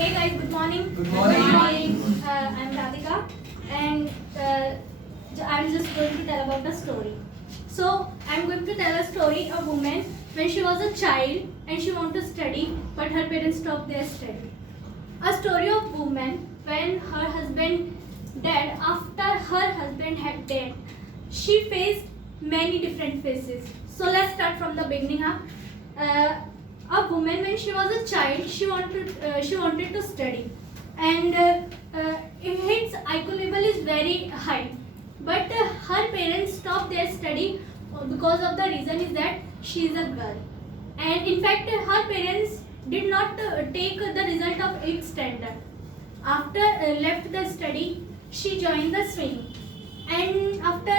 Hey guys, good morning. Good morning. Good morning. I'm Radhika, and I'm just going to tell about a story. So I'm going to tell a story of a woman when she was a child and she wanted to study, but her parents stopped their study. A story of woman when her husband died. After her husband had died, she faced many different phases. So let's start from the beginning. A woman when she was a child, she wanted to study, and its IQ level is very high, but her parents stopped their study because of the reason is that she is a girl, and in fact her parents did not take the result of 8th standard. After left the study, she joined the swimming, and after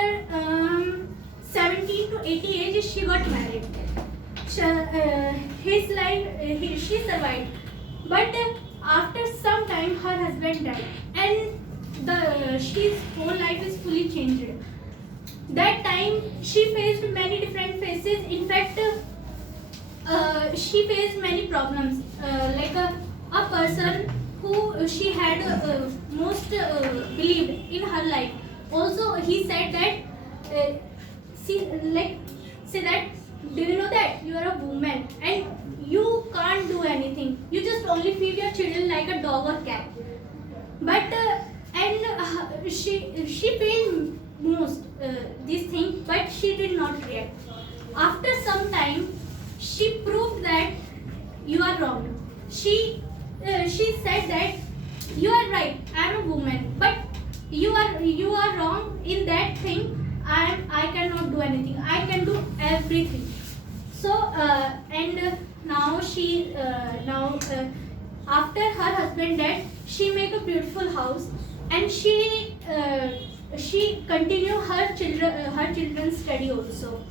17 to 80 age she got married. His life, she survived, but after some time her husband died, and she's whole life is fully changed. That time she faced many different phases. In fact, she faced many problems, like a person who she had most believed in her life. Also, he said that see, like say that, do you know that you are a woman and you can't do anything? You just only feed your children like a dog or cat. But she failed most these things, but she did not react. After some time, she proved that you are wrong. She said that you are right. I am a woman, but you are wrong in that thing. I cannot do anything. I can do everything. So and now after her husband died, she make a beautiful house, and she continue her children's study also,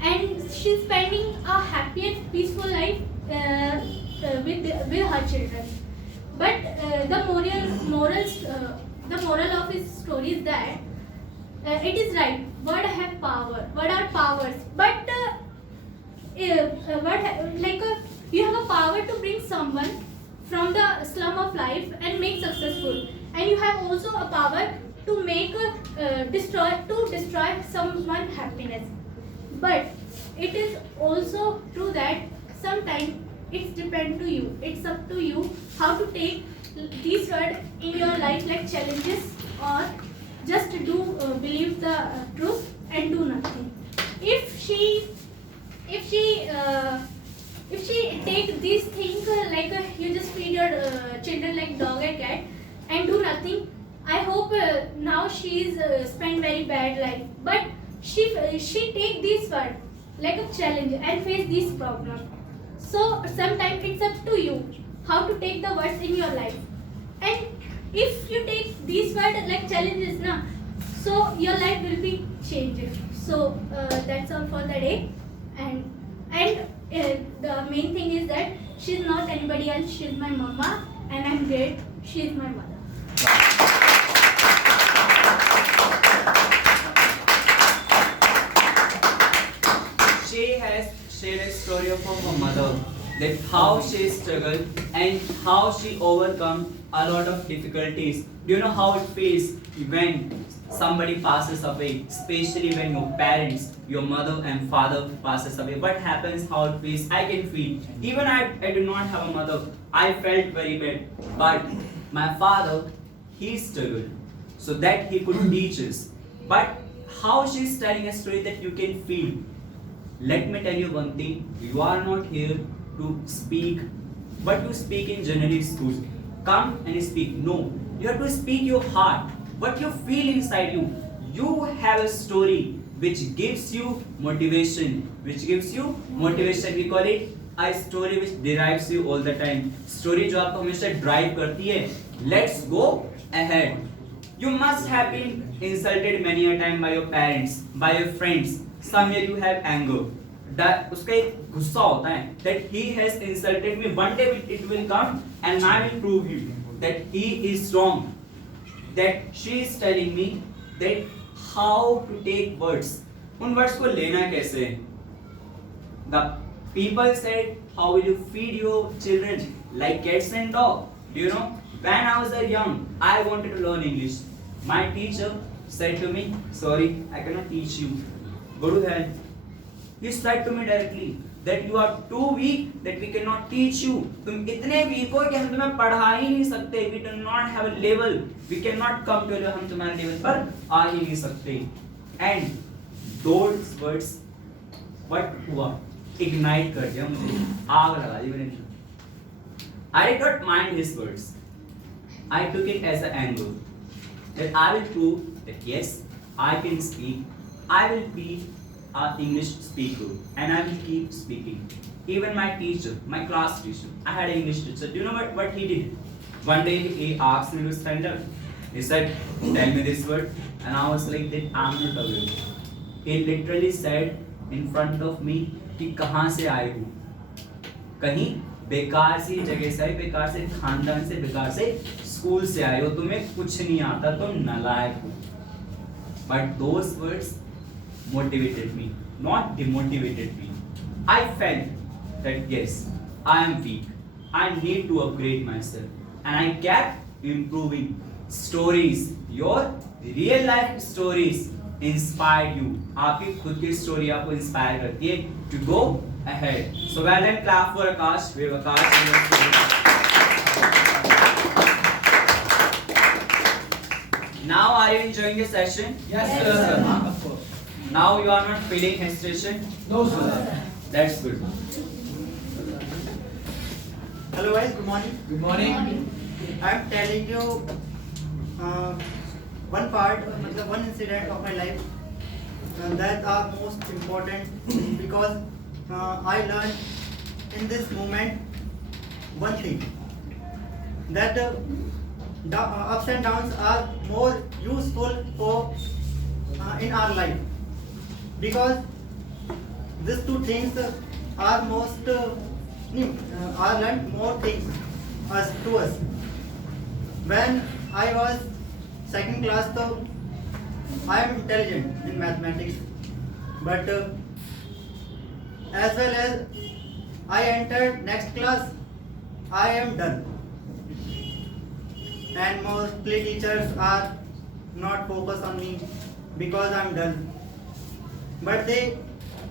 and she's spending a happy and peaceful life with her children. But the moral of his story is that it is right. Word have power. Word are powers. But you have a power to bring someone from the slum of life and make successful, and you have also a power to make destroy someone happiness. But it is also true that sometimes it's depend to you. It's up to you how to take these words in your life like challenges, or just do believe the truth and do nothing. If she take these things like you just feed your children like dog and cat and do nothing, I hope now she is spend very bad life. But she take this word like a challenge and face this problem. So sometimes it's up to you how to take the words in your life. And if you take these words like challenges, na, so your life will be changed. So that's all for the day. And the main thing is that she's not anybody else. She's my mama, and I'm great. She's my mother. She has shared a story of her mother, that how she struggled and how she overcome a lot of difficulties. Do you know how it feels when somebody passes away, especially when your parents, your mother and father passes away? What happens, how it feels? I can feel. Even I do not have a mother. I felt very bad. But my father, he struggled so that he could teach us. But how she's telling a story that you can feel. Let me tell you one thing. You are not here to speak, but to speak in general schools. Come and speak. No, you have to speak your heart, what you feel inside you. You have a story which gives you motivation. Which gives you motivation. We call it a story which drives you all the time. Story जो आपको हमेशा drive करती है. Let's go ahead. You must have been insulted many a time by your parents, by your friends. Somewhere you have anger. That उसका एक गुस्सा होता है that he has insulted me. One day it will come and I will prove you that he is wrong. That she is telling me that how to take words. उन words को लेना कैसे? The people said, how will you feed your children like cats and dogs? Do you know, when I was young, I wanted to learn English. My teacher said to me, sorry, I cannot teach you. Go to hell. He said to me directly that you are too weak that we cannot teach you. तुम इतने weak हो कि हम तुम्हें पढ़ा ही नहीं सकते. We do not have a level. We cannot come to a level. हम तुम्हारे level पर आ ही नहीं सकते. And those words, what हुआ? Ignite कर दिया मुझे. आग लगा दी मेरे. I did not mind his words. I took it as an angle that I will prove that yes, I can speak. I will be an English speaker and I will keep speaking. Even my teacher, my class teacher, I had an English teacher. Do you know what he did? One day he asked me to stand up. He said, tell me this word. And I was like that I'm not aware. He literally said in front of me कि कहाँ से आए हो? कहीं बेकार सी जगह से, बेकार से खानदान से, बेकार से स्कूल से आए हो, तुम्हें कुछ नहीं आता, तुम नालायक हो. But those words motivated me, not demotivated me. I felt that yes, I am weak. I need to upgrade myself, and I kept improving. Stories, your real life stories inspired you. आपकी खुद की story आपको inspire करती है to go ahead. So well done, clap for Akash. We have Akash. Now are you enjoying the session? Yes, Yes, sir. sir. Of course. Now you are not feeling hesitation? No, sir. That's good. Hello guys, good morning. Good morning. I am telling you one part, one incident of my life that are most important because I learned in this moment one thing that ups and downs are more useful for in our life because these two things are most are learned more things to us. When I was second class, so I am intelligent in mathematics, but as well as I entered next class, I am dull, and mostly teachers are not focused on me because I am dull. But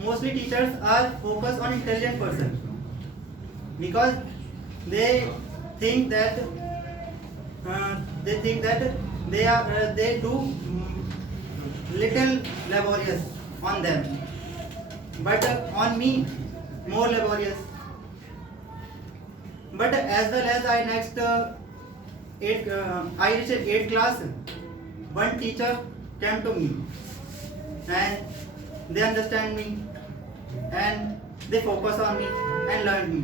mostly teachers are focused on intelligent person because they think that they do little laborious on them, but on me more laborious. But as well as I next I reached 8th class, one teacher came to me and they understand me and they focus on me and learn me.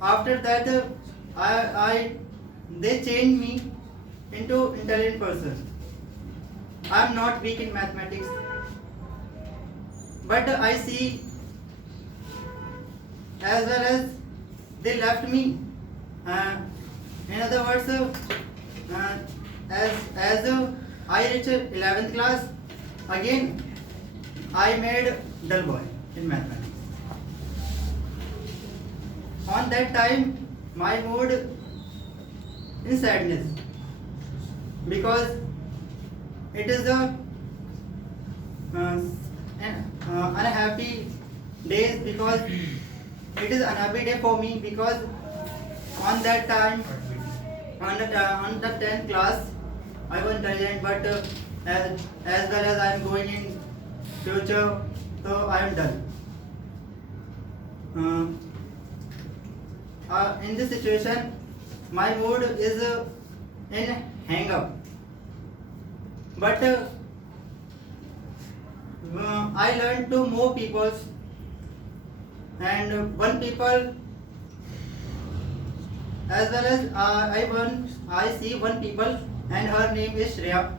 After that, they changed me into intelligent person. I am not weak in mathematics, but I see as well as they left me. In other words, as I reached 11th class, again I made dull boy in mathematics. On that time, my mood in sadness because it is a unhappy days because it is unhappy day for me because on that time on the 10th class I was intelligent, but as well as I am going in future, so I am dull. In this situation, my mood is in hang up, but I learned to more people, and one people as well as I see one people and her name is Shreya.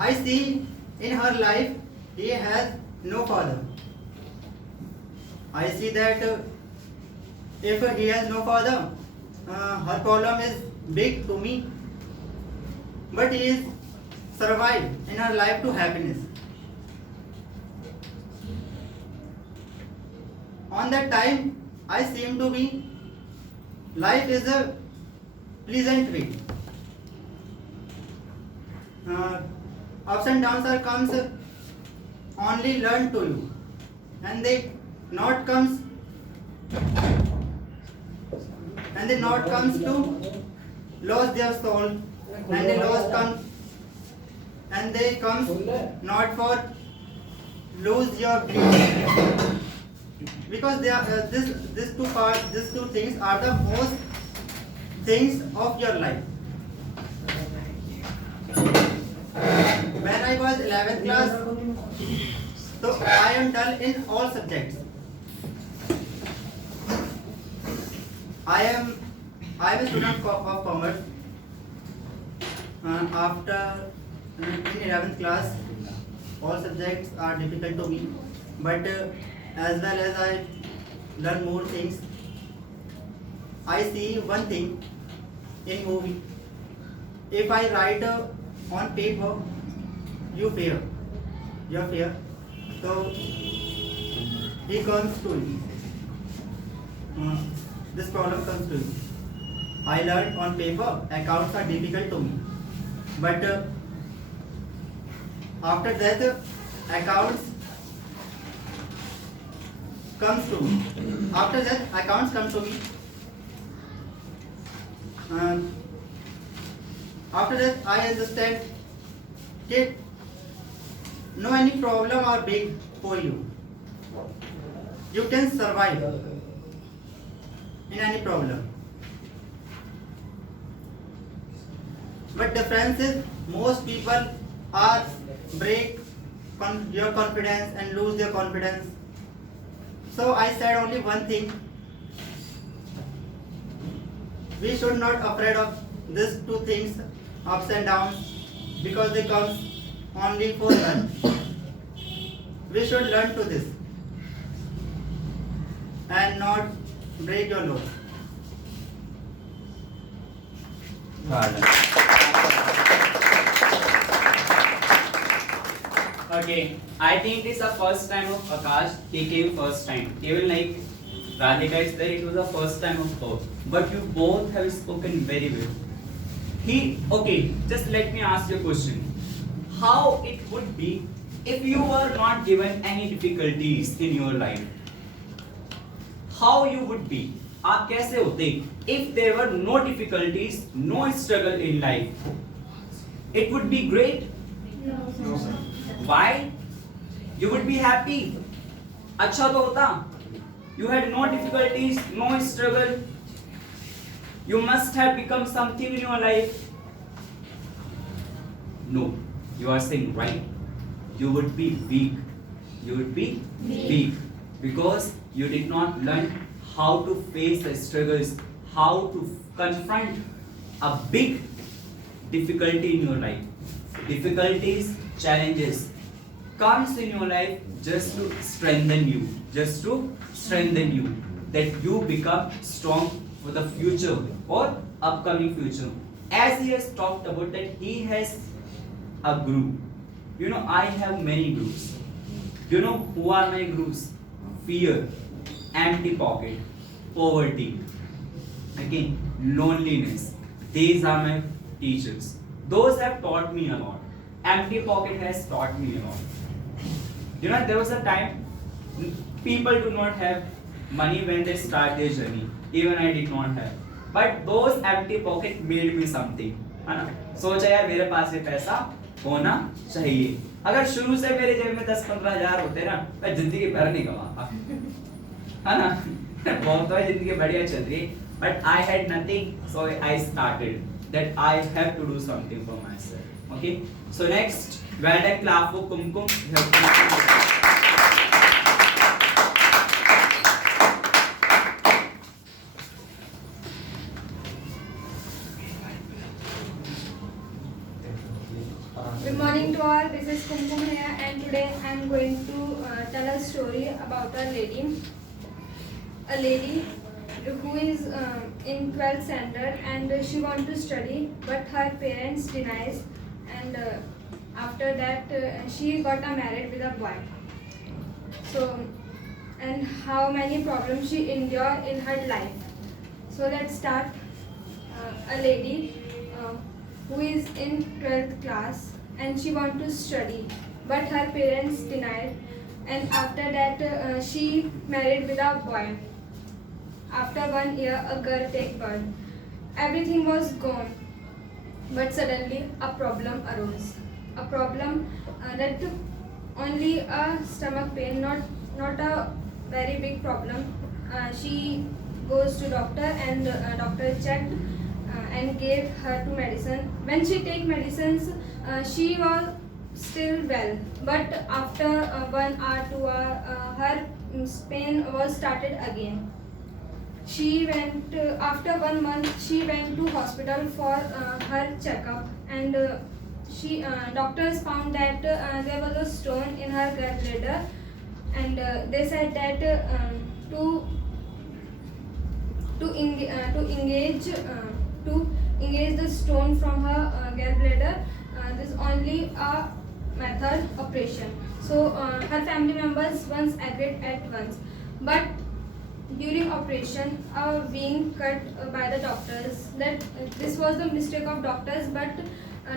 I see in her life he has no father. I see that if he has no father, her problem is big to me, but he is survived in her life to happiness. On that time, I seem to be life is a pleasant way. Ups and downs are comes only learned to you, and they not comes to lose their soul, and they comes not for lose your belief, because they are these two things are the most things of your life. When I was 11th class, so I am dull in all subjects. I am a student of commerce. After in 11th class, all subjects are difficult to me, but as well as I learn more things, I see one thing in movie. If I write on paper, you fear, so he comes to you. This problem comes to you. I learned on paper, accounts are difficult to me, but after that, accounts comes to me. After that, accounts come to me. After that, I understand that no any problem are big for you. You can survive in any problem. But difference is most people are break your confidence and lose their confidence. So I said only one thing. We should not afraid of these two things, ups and downs, because they comes only for learn. We should learn to this and not break your law. Okay, I think it's the first time of Akash. He came first time. Even like Radhika is there, it was the first time of both. But you both have spoken very well. Okay, just let me ask you a question. How it would be if you were not given any difficulties in your life? How you would be? आप कैसे होते? If there were no difficulties, no struggle in life, it would be great. No, sir. Why? You would be happy. अच्छा तो होता. You had no difficulties, no struggle. You must have become something in your life. No, you are saying right. You would be weak. You would be weak because you did not learn how to face the struggles, how to confront a big difficulty in your life. Difficulties, challenges comes in your life just to strengthen you, that you become strong for the future or upcoming future. As he has talked about that he has a group. You know, I have many groups. You know who are my groups? Fear, empty pocket, poverty, again loneliness. These are my teachers. Those have taught me a lot. Empty pocket has taught me a lot. You know, there was a time people do not have money when they start their journey. Even I did not have. But those empty pocket made me something. है ना? सोचा यार मेरे पास ये पैसा होना चाहिए. अगर शुरू से मेरे जेब में 10-15 हजार होते ना, मैं जिंदगी भर नहीं कमाता. है ना? बहुत तो जिंदगी बढ़िया चल रही. But I had nothing, so I started that I have to do something for myself. Okay? So next, well done, clap for Kumkum. Good morning to all. This is Kumkum here, and today I am going to tell a story about a lady who is in 12th standard and she wants to study, but her parents denies, and after that she got married with a boy. So, and and how many problems she endured in her life. So let's start. A lady who is in 12th class and she wants to study, but her parents denied, and after that she married with a boy. After 1 year, a girl take birth. Everything was gone, but suddenly a problem arose. A problem that took only a stomach pain, not a very big problem. She goes to doctor and doctor checked and gave her to medicine. When she take medicines, she was still well, but after 1 hour, 2 hour, her pain was started again. She went after 1 month. She went to hospital for her checkup, and doctors found that there was a stone in her gallbladder, and they said that to engage the stone from her gallbladder, this only a method operation. So her family members once agreed at once, but during operation, being cut by the doctors. That this was the mistake of doctors, but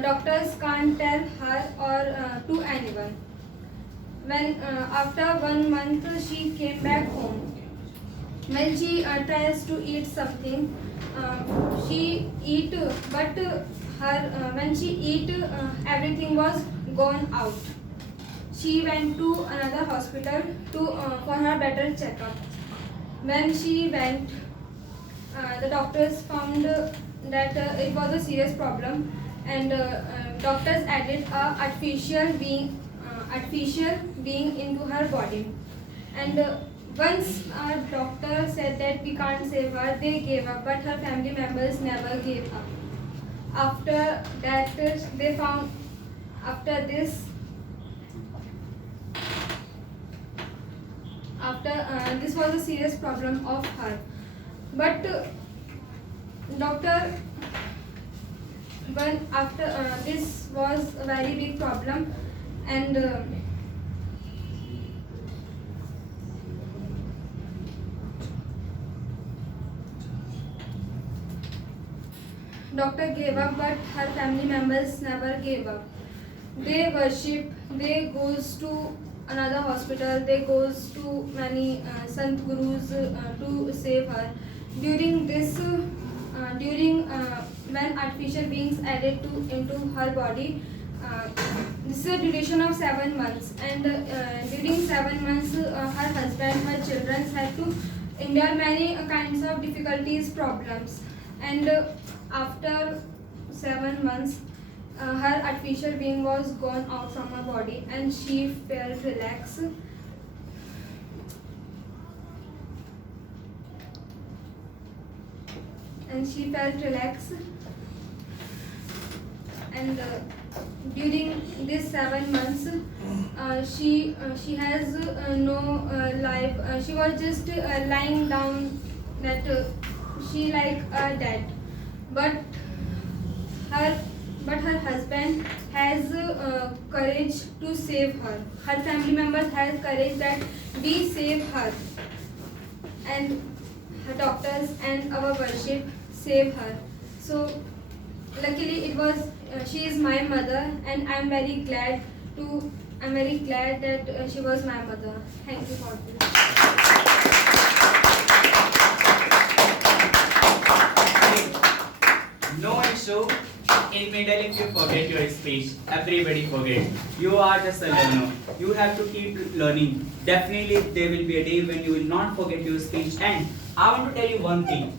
doctors can't tell her or to anyone. When after 1 month, she came back home. When she tries to eat something, she eat, but her when she eat, everything was gone out. She went to another hospital to for her better checkup. When she went, the doctors found that it was a serious problem, and doctors added a artificial being into her body. And once our doctor said that we can't save her, they gave up, but her family members never gave up. After that, they found after this. This was a serious problem of her, but doctor, when after this was a very big problem, and doctor gave up, but her family members never gave up. They worship, they goes to another hospital, they goes to many sant gurus to save her. During this, when artificial beings added into her body, this is a duration of 7 months, and during 7 months, her husband, her children had to endure many kinds of difficulties, problems, and after 7 months, her artificial being was gone out from her body, and she felt relaxed. And during these 7 months, she has no life. She was just lying down, that she like dead. But her husband has courage to save her. Her family members has courage that we save her, and her doctors and our worship save her. So luckily it was she is my mother, and I'm very glad that she was my mother. Thank you for this. No issue. In middle, if you forget your speech, everybody forget. You are just a learner. You have to keep learning. Definitely, there will be a day when you will not forget your speech. And I want to tell you one thing.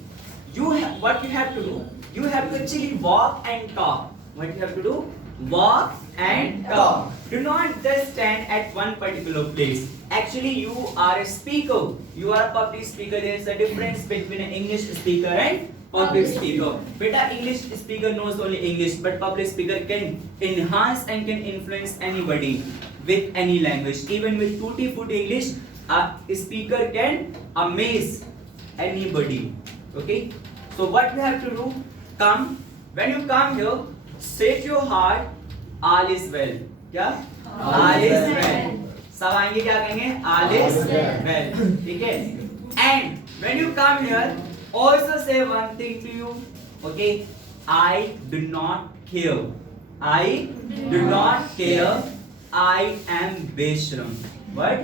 What you have to do? You have to actually walk and talk. What you have to do? Walk and talk. Do not just stand at one particular place. Actually, you are a speaker. You are a public speaker. There is a difference between an English speaker and public speaker. Beta, English speaker knows only English, but public speaker can enhance and can influence anybody with any language. Even with tutti frutti English, a speaker can amaze anybody. Okay? So what you have to do? Come. When you come here, set your heart, all is well. Yeah? All is well. सब आएंगे क्या कहेंगे? All is well. ठीक है? And when you come here, also say one thing to you. Okay? I do not care. I do not care. I am Beshram. What?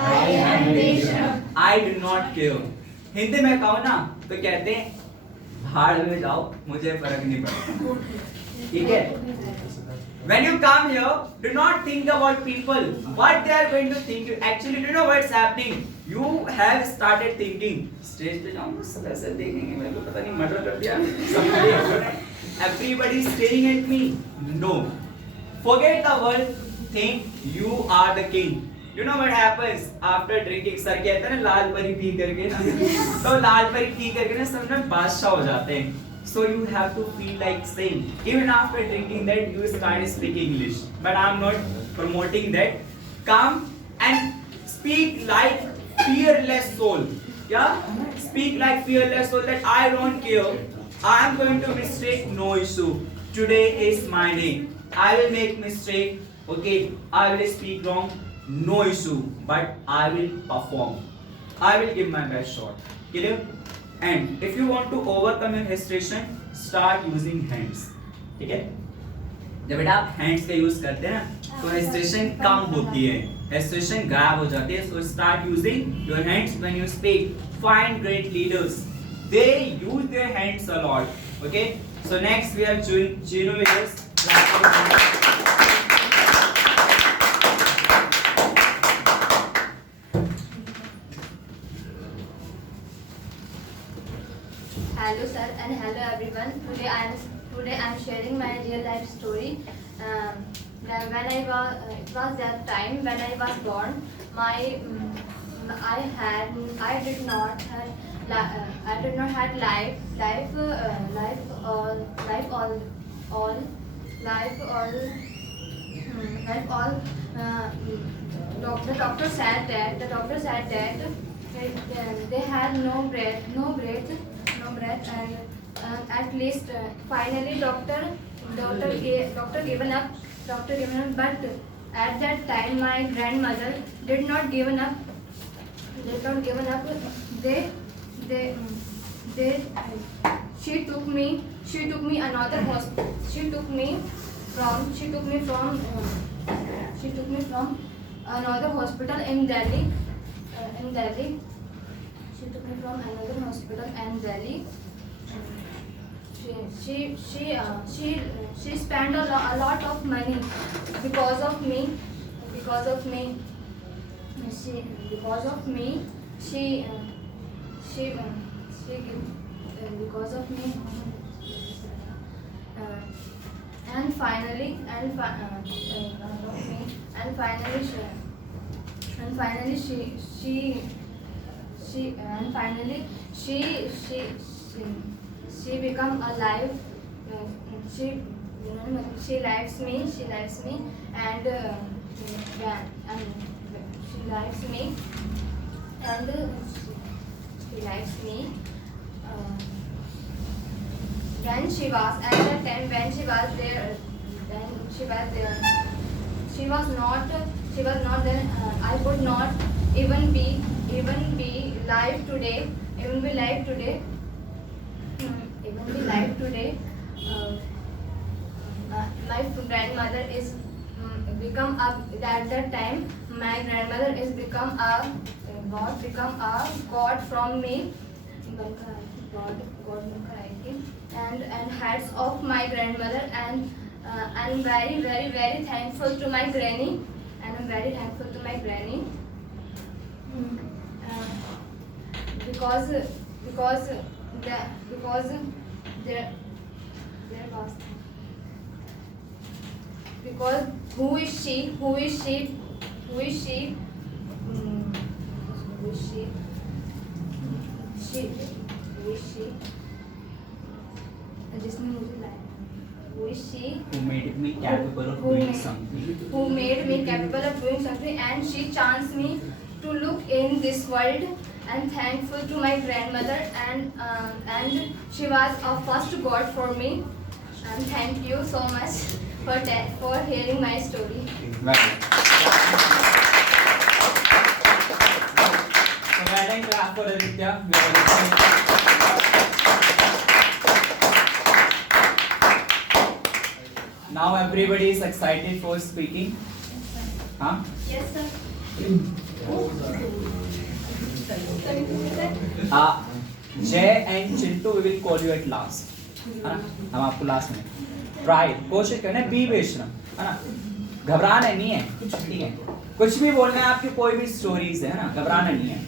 I am Beshram. I do not care. Hindi में कहो ना तो कहते हैं भाड़ में जाओ, मुझे फर्क नहीं पड़ता. ठीक है? When you come here, do not think about people, what they are going to think. Actually, do you know what's happening? You have started thinking. Stage पे जाऊँगा, सब ऐसे देखेंगे, मेरे को पता नहीं मर्डर कर दिया. Everybody is staring at me. No. Forget the world. Think you are the king. You know what happens after drinking? Sir कहते हैं ना लाल परी पी करके ना, तो लाल परी पी करके ना सब ना बादशाह हो जाते हैं. So you have to feel like saying, even after drinking that, you start speaking English. But I'm not promoting that. Come and speak like fearless soul. Yeah? Speak like fearless soul that I don't care. I am going to mistake, no issue. Today is my day. I will make mistake. Okay, I will speak wrong, no issue. But I will perform. I will give my best shot. Clear? And if you want to overcome your hesitation, start using hands. ठीक है? जब बेटा आप hands का use करते हैं ना, तो hesitation कम होती है, hesitation गायब हो जाती है. So start using your hands when you speak. Find great leaders. They use their hands a lot. Okay? So next we have Chino leaders. Hello sir and hello everyone. Today I am sharing my real life story. When I was it was that time when I was born. I did not had life all. The doctor said that they had no breath, and at least finally doctor given up, but at that time my grandmother did not given up. She took me another hospital. She took me from another hospital in Delhi. She took me from another hospital in Delhi. She spent a lot of money because of me. And finally she become alive. She likes me, and she likes me. When she was at that time, when she was there, she was not then. I could not even be live today. My grandmother is become a at that time. My grandmother is become a god from me. God and hats of my grandmother, and I'm very thankful to my granny. Because there was, because who is she जिसने मुझे लाया, who is she Who made me capable of doing something. who made me capable of doing something, and she chanced me to look in this world, and thankful to my grandmother, and she was a first god for me, and thank you so much for hearing my story. Right. hand and clap for Aditya. We are listening. Now everybody is excited for speaking. Huh? Yes, sir. Jay and Chintu, we will call you at last. है ना? हम आपको last में try कोशिश करना है, B बेशरम, है ना? घबराना नहीं है, ठीक है? कुछ भी बोलना है, आपकी कोई भी स्टोरीज है ना, घबराना नहीं है.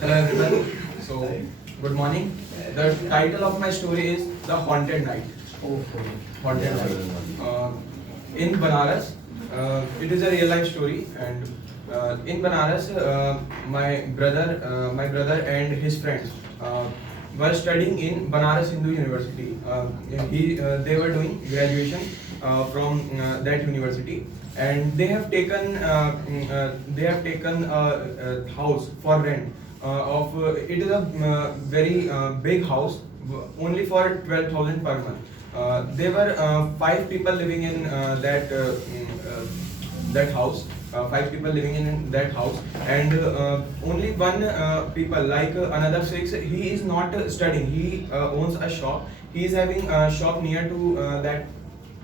Hello everyone. So, good morning. The title of my story is The Haunted Night. Haunted Night. In Banaras, it is a real life story, and in Banaras, my brother and his friends were studying in Banaras Hindu University. They were doing graduation from that university, and they have taken a house for rent. It is a very big house, only for 12,000 per month. There were 5 people living in that house. 5 people living in that house, and only one people, like another 6, he is not studying. He owns a shop. He is having a shop near to that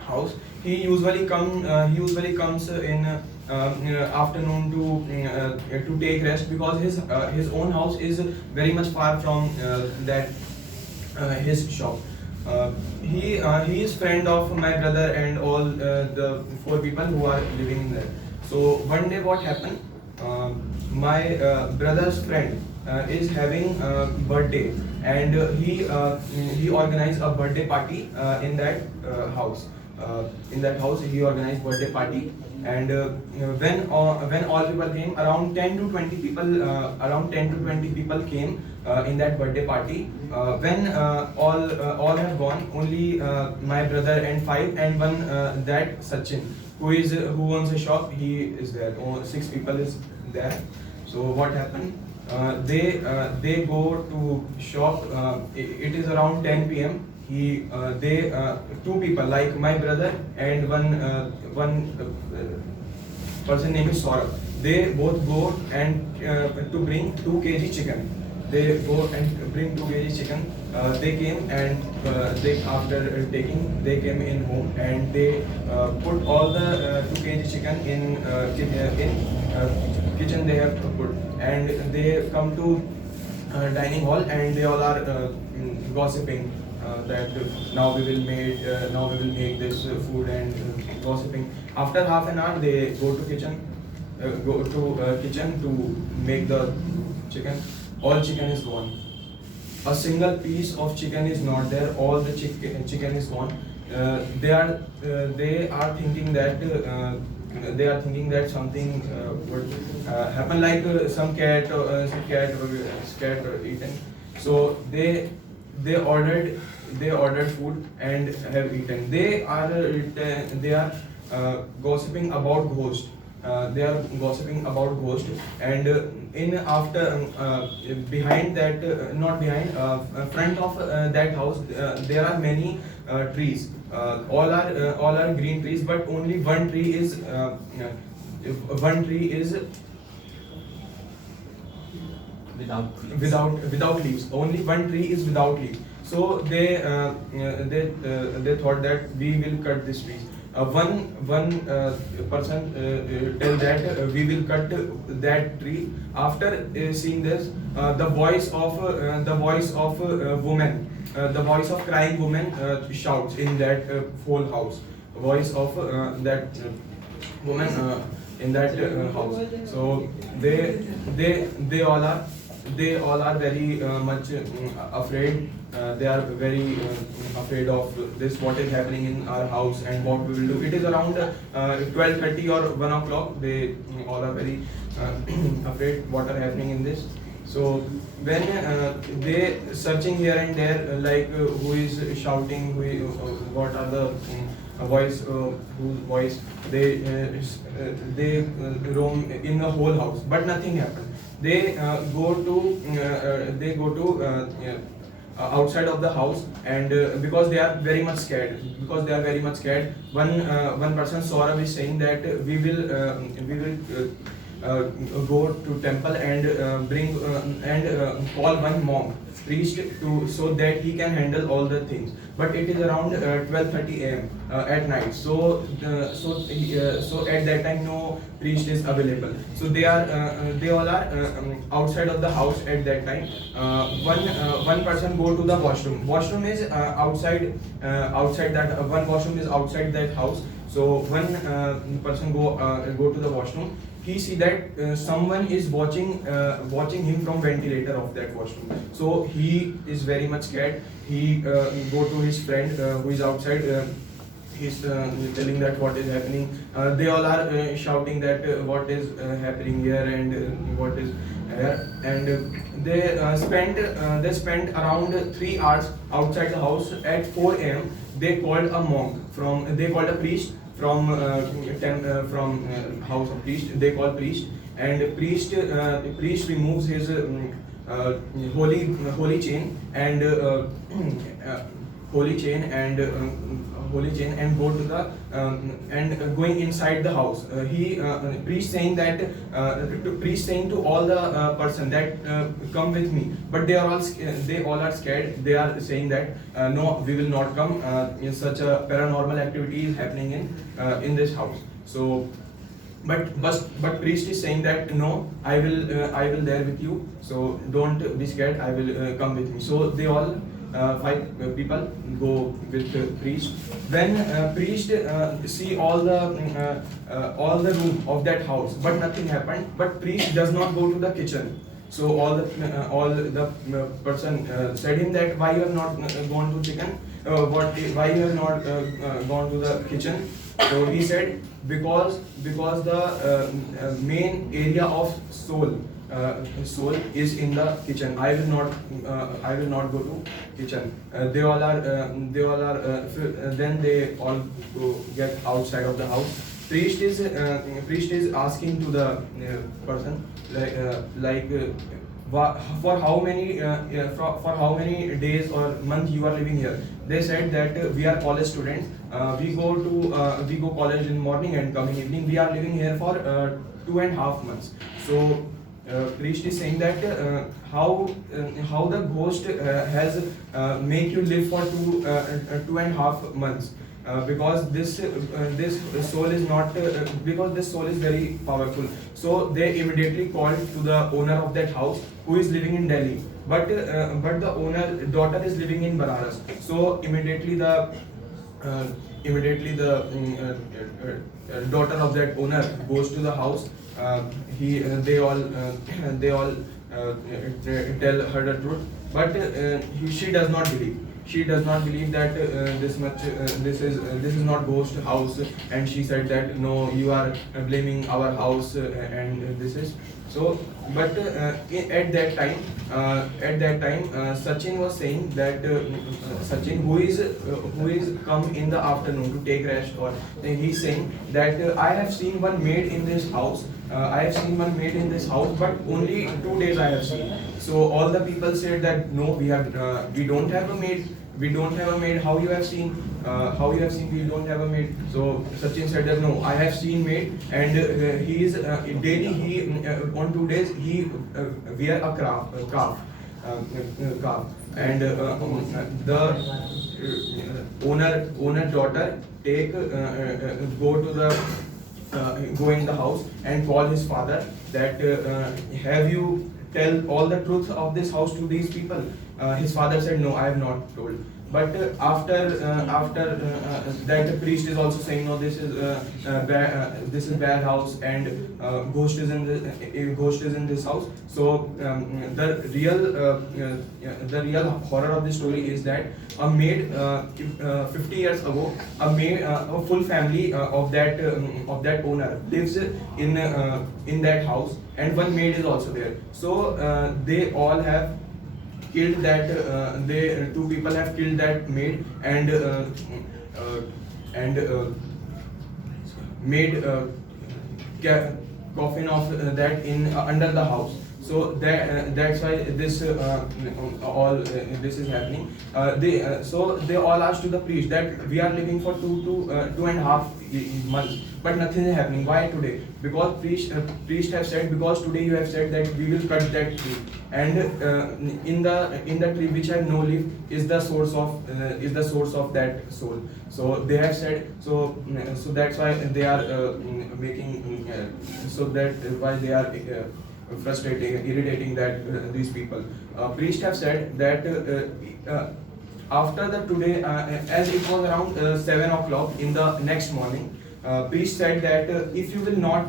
house. He usually comes in afternoon to take rest, because his own house is very much far from that his shop. He is friend of my brother and all the 4 people who are living in there. So one day what happened? My brother's friend is having a birthday, and he organized a birthday party in that house. In that house, he organized birthday party, and when all people came, around 10 to 20 people came in that birthday party. When all have gone, only my brother and 5 and one that Sachin, who owns a shop, he is there. 6 people is there. So what happened? They go to shop. It is around 10 p.m. They 2 people, like my brother and one person named is Saurabh. They both go and to bring 2 kg chicken. They go and bring 2 kg chicken. They came, and after taking, they came in home, and they put all the 2 kg chicken in kitchen. They have put, and they come to dining hall, and they all are gossiping that now we will make this food, and gossiping. After half an hour, they go to kitchen to make the chicken. All chicken is gone. A single piece of chicken is not there. All the chicken is gone. They are thinking that something would happen, like some cat or eaten. So they ordered food and have eaten. They are gossiping about ghost. They are gossiping about ghost, and behind that, not behind, front of that house, there are many trees. All are green trees, but only one tree is without leaves. Only one tree is without leaves. So they thought that we will cut this tree. One person tell that we will cut that tree. After seeing this, the voice of woman, the voice of crying woman shouts in that whole house. Voice of that woman in that house. So they all are very much afraid. They are very afraid of this, what is happening in our house and what we will do. It is around 12:30 or 1 o'clock. They all are very afraid what are happening in this. So when they searching here and there, like who is shouting, what are the voice, whose voice, they roam in the whole house, but nothing happened. They go to outside of the house, and because they are very much scared, one person, Saurabh, is saying that we will go to temple and bring and call one monk priest to so that he can handle all the things. But it is around 12:30 a.m. At night. So at that time no priest is available. So they all are outside of the house at that time. One person go to the washroom. Washroom is outside that one washroom is outside that house. So one person go to the washroom. He see that someone is watching him from ventilator of that washroom. So he is very much scared. He go to his friend who is outside. He's telling that what is happening. They all are shouting that what is happening here and what is here. And they spent around 3 hours outside the house. At 4 a.m. they called a priest from house of priest. They call priest, and priest removes his holy chain and holy chain and go to the and going inside the house. Priest saying to all the person that come with me, but they all are scared. They are saying that no, we will not come. Such a paranormal activity is happening in this house. So but priest is saying that no, I will there with you. So don't be scared. I will come with me. So they all 5 people go with priest. When priest see all the room of that house, but nothing happened. But priest does not go to the kitchen. So all the person said him that why you have not gone to kitchen? Why you have not gone to the kitchen? So he said because the main area of soul is in the kitchen. I will not go to kitchen. They all are then they all go get outside of the house. Priest is asking to the person for how many days or months you are living here. They said that we are college students. We go college in morning and come in evening. We are living here for 2.5 months. So priest is saying that how the ghost has make you live for 2.5 months. Because this soul is not because this soul is very powerful. So they immediately called to the owner of that house, who is living in Delhi, but the owner daughter is living in Banaras. So immediately the daughter of that owner goes to the house. They all tell her the truth, but she does not believe. She does not believe that this is not ghost house, and she said that no, you are blaming our house and this is so. But at that time Sachin was saying that Sachin, who is come in the afternoon to take rest, or he's saying that I have seen one maid in this house. But only 2 days I have seen. So all the people said that no, we don't have a maid. We don't have a maid. How you have seen? We don't have a maid. So Sachin said that no, I have seen maid, and he is daily. On 2 days he wear a calf, and the owner daughter go in the house and call his father that have you tell all the truth of this house to these people? His father said no, I have not told. But after that, the priest is also saying no, this is bad house, and ghost is in this house. So the real horror of the story is that a maid 50 years ago, a full family of that owner lives in that house, and one maid is also there. So they all have killed that. Two people have killed that maid and made coffin of that in under the house. So that's why this all this is happening. They all asked to the priest that we are living for 2.5 months, but nothing is happening. Why today? Because priest have said, because today you have said that we will cut that tree, and in the tree which have no leaf is the source of that soul. So they have said, so that's why they are making so that why they are frustrating, irritating that these people. Priest have said that after the today, as it was around 7 o'clock in the next morning, priest said that if you will not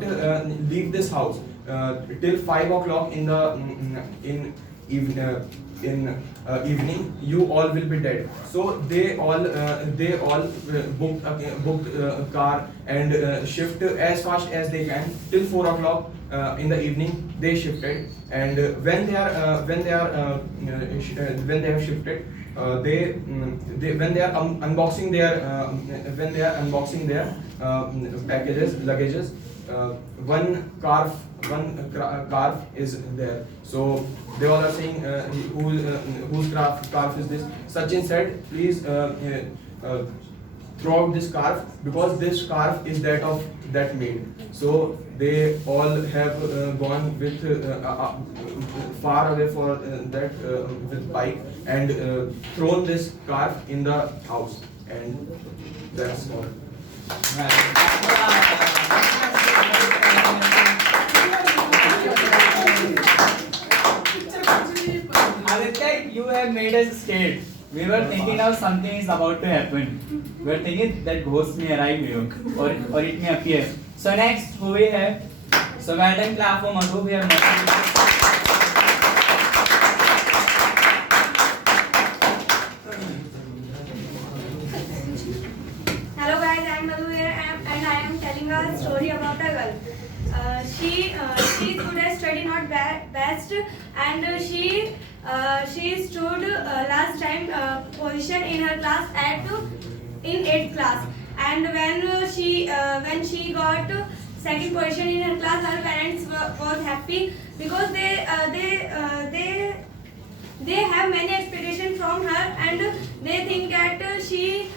leave this house till 5 o'clock in the evening, you all will be dead. So they all booked a car and shift as fast as they can till 4 o'clock in the evening. They shifted, and when they have shifted, when they are unboxing their packages, luggages, one calf is there. So they all are saying, whose calf is this? Sachin said, please throw out this scarf, because this scarf is that of that maid. So they all have gone with far away for that with bike, and thrown this scarf in the house, and that's all. Aditya, you have made us scared. We were thinking now something is about to happen. We were thinking that ghost may arrive here, or it may appear. So next, who we have? So Madam clap for Madhu. We have Hello guys, I am Madhu here, and I am telling a story about a girl. She is good at study, not best, and she stood last time position in her class in 8th class. And when she got second position in her class, her parents was happy, because they have many expectations from her, and they think that she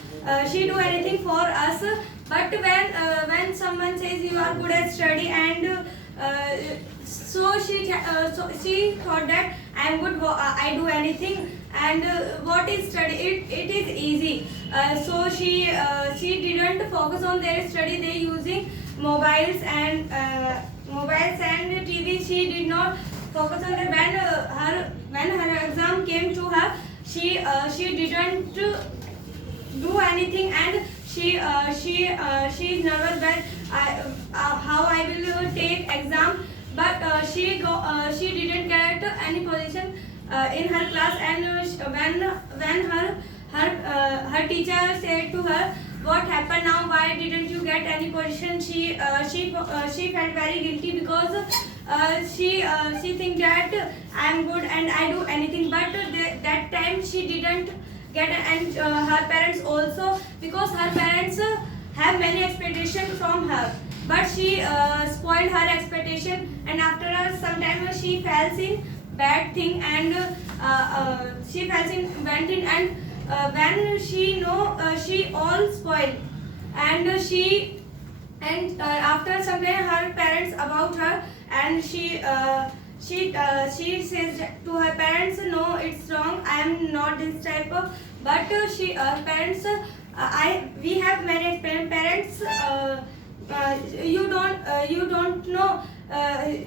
do anything for us. But when someone says you are good at study, and so she thought that I am good, I do anything, and what is study? It is easy. So she didn't focus on their study. They using mobiles and TV. She did not focus on that. When her exam came to her, she didn't do anything, and she is nervous that how I will take exam. But she didn't get any position in her class, and when her teacher said to her, what happened now, why didn't you get any position, she felt very guilty, because she think that I am good and I do anything. But that time she didn't get, and her parents also, because her parents have many expectations from her. But she spoiled her expectation, and after some time she fell in bad thing, and she fell in bad thing, and when she know she all spoiled, and after some time her parents about her, and she says to her parents, no, it's wrong, I am not this type of. But parents, we have many parents. You don't know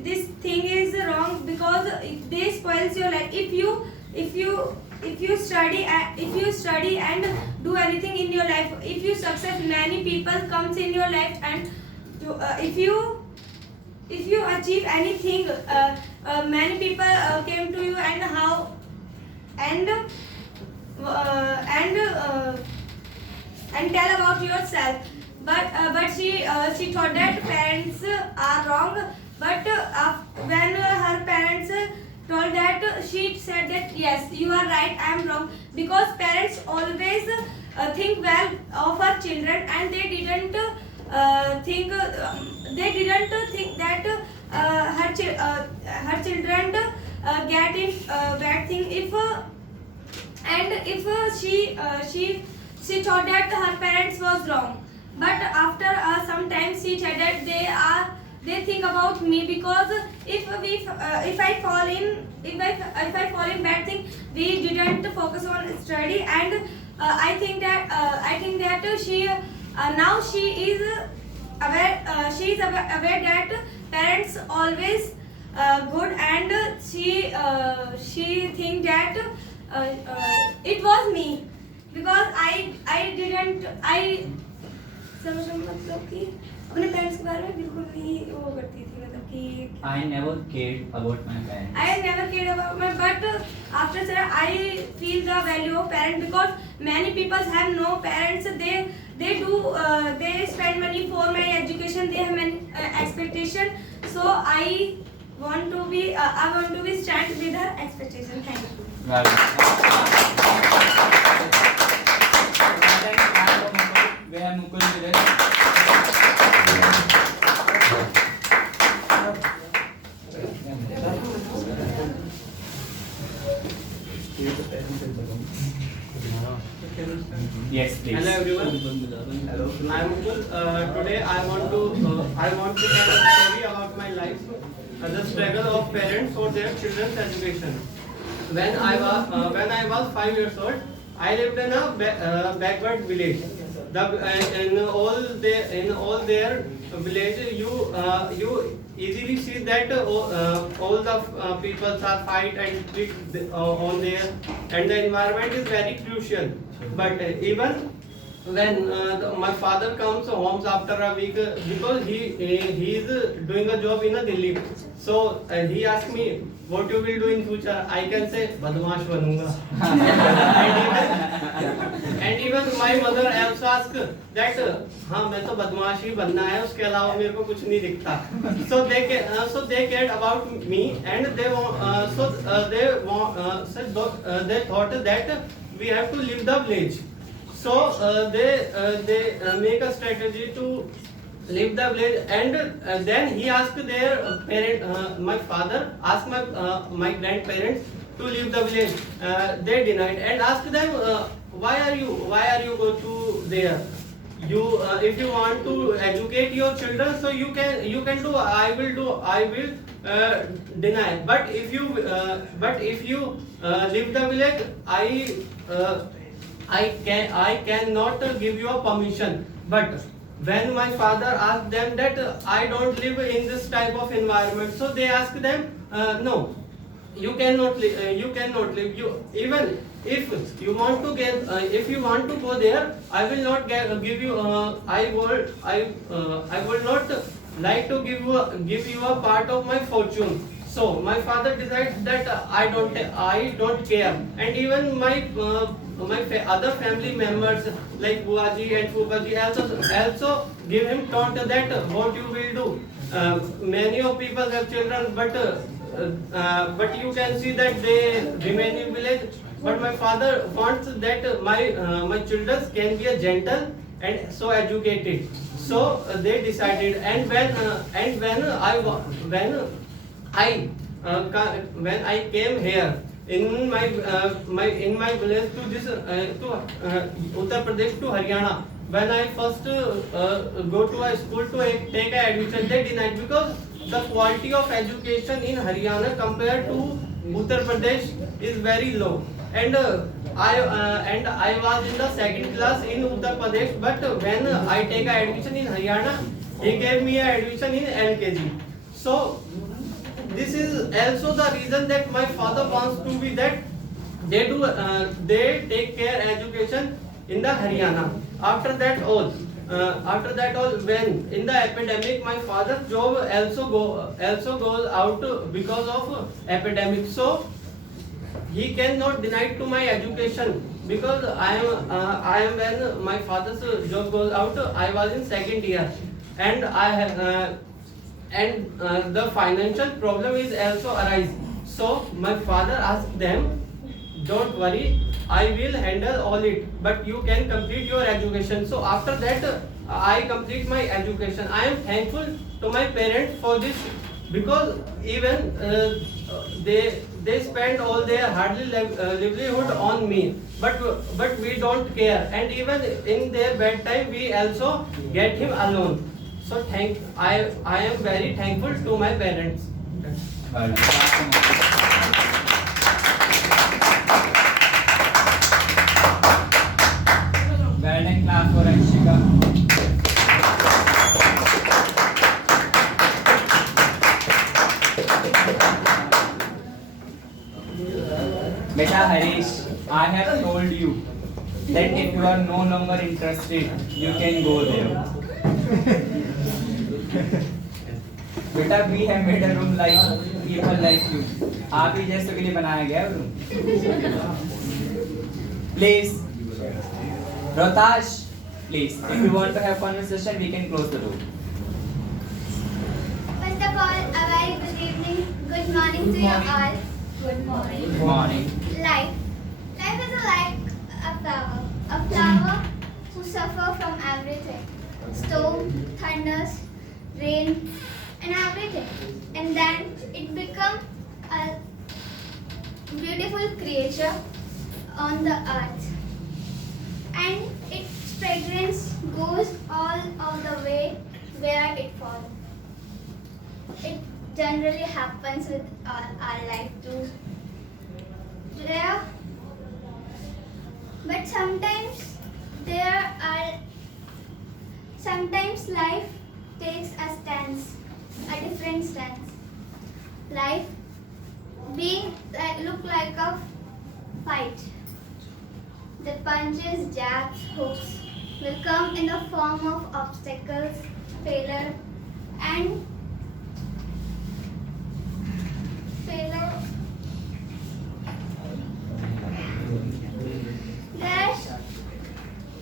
this thing is wrong, because they spoils your life. If you study and do anything in your life, if you success, many people comes in your life, and if you achieve anything, many people came to you, and how and tell about yourself. But she thought that parents are wrong. But when her parents told that, she said that yes, you are right, I am wrong, because parents always think well of our children, and they didn't think that her children get in bad thing if she thought that her parents was wrong, but after some time she said that they think about me, because if I fall in bad thing, we didn't focus on study, and I think that she now she is aware that parents always good, and she think that it was me, because I समझो मतलब कि अपने parents के बारे में बिल्कुल नहीं वो करती थी, मतलब कि I never cared about my parents. I never cared about my, but after that I feel the value of parents, because many people have no parents. They spend money for my education. They have many expectation. So I want to be stand with her expectation. Thank you. Well, we have Mukul with us. Yes, please. Hello everyone. Hello. I am Mukul. Today I want to tell a story about my life, the struggle of parents for their children's education. When I was 5 years old, I lived in a backward village. In all their village, you easily see that all the people are fight and strict on there, and the environment is very crucial. But even when my father comes home after a week, because he is doing a job in a Delhi, so he asked me what you will do in future. I can say badmash banunga. and even my mother also asked that हाँ मैं तो बदमाश ही बनना है, उसके अलावा मेरे को कुछ नहीं दिखता. So they cared about me, and they thought that we have to leave the village. So they make a strategy to leave the village, and then he asked their parent. My father asked my grandparents to leave the village. They denied and asked them, why are you go to there? If you want to educate your children, so you can do. I will deny. But if you leave the village, I cannot give you a permission. But when my father asked them that I don't live in this type of environment, so they asked them, no, you cannot live. Even if you want to go there, I will not give you. I will not like to give you a part of my fortune. So my father decides that I don't care, and even my other family members like Buaji and Fubaji also give him taunt that what you will do. Many of people have children, but you can see that they remain in village. But my father wants that my children can be a gentle and so educated. So they decided, and when I came here in my village to this Uttar Pradesh to Haryana, when I first go to a school to take an admission, they denied, because the quality of education in Haryana compared to Uttar Pradesh is very low. And I was in the second class in Uttar Pradesh, but when I take an admission in Haryana, he gave me an admission in LKG. So this is also the reason that my father wants to be that they take care education in the Haryana. After that all, when in the epidemic, my father's job also goes out because of epidemic. So he cannot deny to my education, because I am when my father's job goes out, I was in second year, and the financial problem is also arise. So my father asked them, don't worry, I will handle all it, but you can complete your education. So after that I complete my education. I am thankful to my parents for this because even they spend all their hardly livelihood on me, but we don't care, and even in their bedtime we also get him alone. So I am very thankful to my parents. Well done, clap for Akshika. Beta Harish, I have told you that if you are no longer interested, you can go there. बेटा we have made a room like people like you. आप ही जैसों के लिए बनाया गया है room. Please, Rotash, please, if you want to have conversation, we can close the door. First of all, a very good evening, good morning to you all. Good morning. Good morning. Life is like a flower who suffer from everything, storm, thunders, rain, and everything, and then it become a beautiful creature on the earth, and its fragrance goes all of the way where it falls. It generally happens with our life too. There, but sometimes life takes a stance, a different stance. Life look like a fight. The punches, jabs, hooks will come in the form of obstacles, failure, and failure.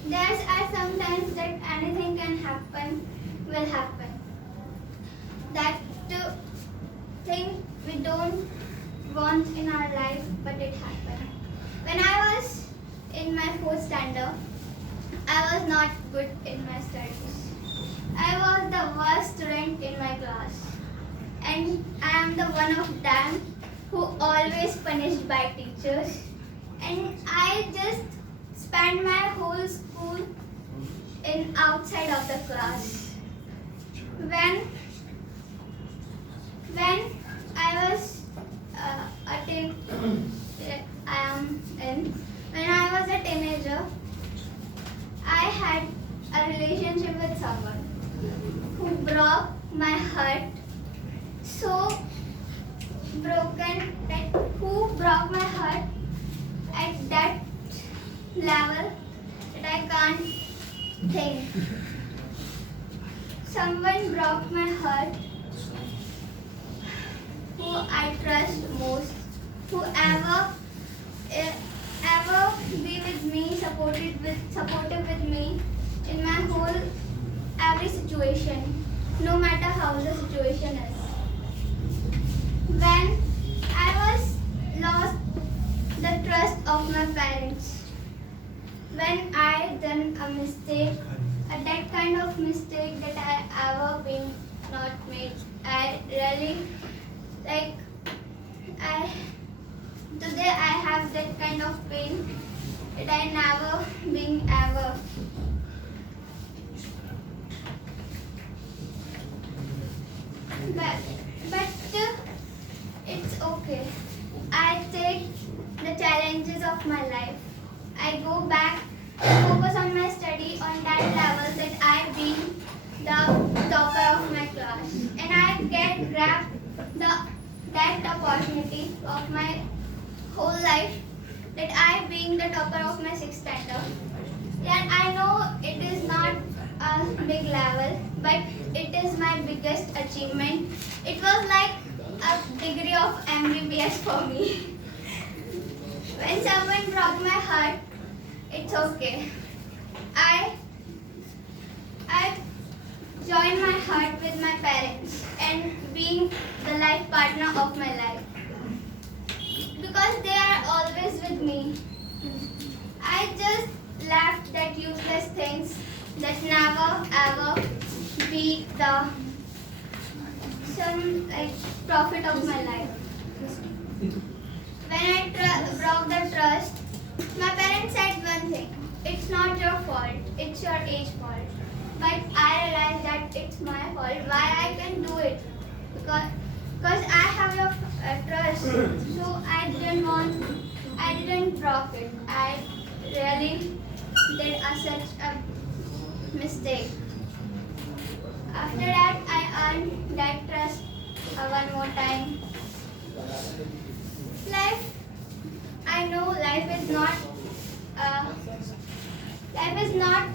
There's are sometimes that anything can happen, will happen. That thing we don't want in our life, but it happened. When I was in my 4th standard, I was not good in my studies. I was the worst student in my class, and I am the one of them who always punished by teachers, and I just spent my whole school in outside of the class. When I was when I was a teenager, I had a relationship with someone who broke my heart so broken that who broke my heart at that level that I can't think. Someone broke my heart who I trust most, who ever be with me, supportive with me in my whole every situation, no matter how the situation is. When I was lost the trust of my parents, when I done a mistake, that kind of mistake that I ever been not made, I really today I have that kind of pain that I never been ever. But it's okay. I take the challenges of my life. I go back, focus on my study on that level that I've been the topper of my class, and I grab that opportunity of my whole life that I being the topper of my 6th standard. And I know it is not a big level, but it is my biggest achievement. It was like a degree of MBBS for me. When someone broke my heart, it's okay. I joined my heart with my parents and being the life partner of my life, because they are always with me. I just left that useless things that never ever be the some like profit of my life. When I broke the trust, my parents said one thing: it's not your fault, it's your age fault. But I realized that it's my fault. Why I can do it? Because I have your trust. So I didn't broke it. I really did such a mistake. After that, I earned that trust one more time. I know life is not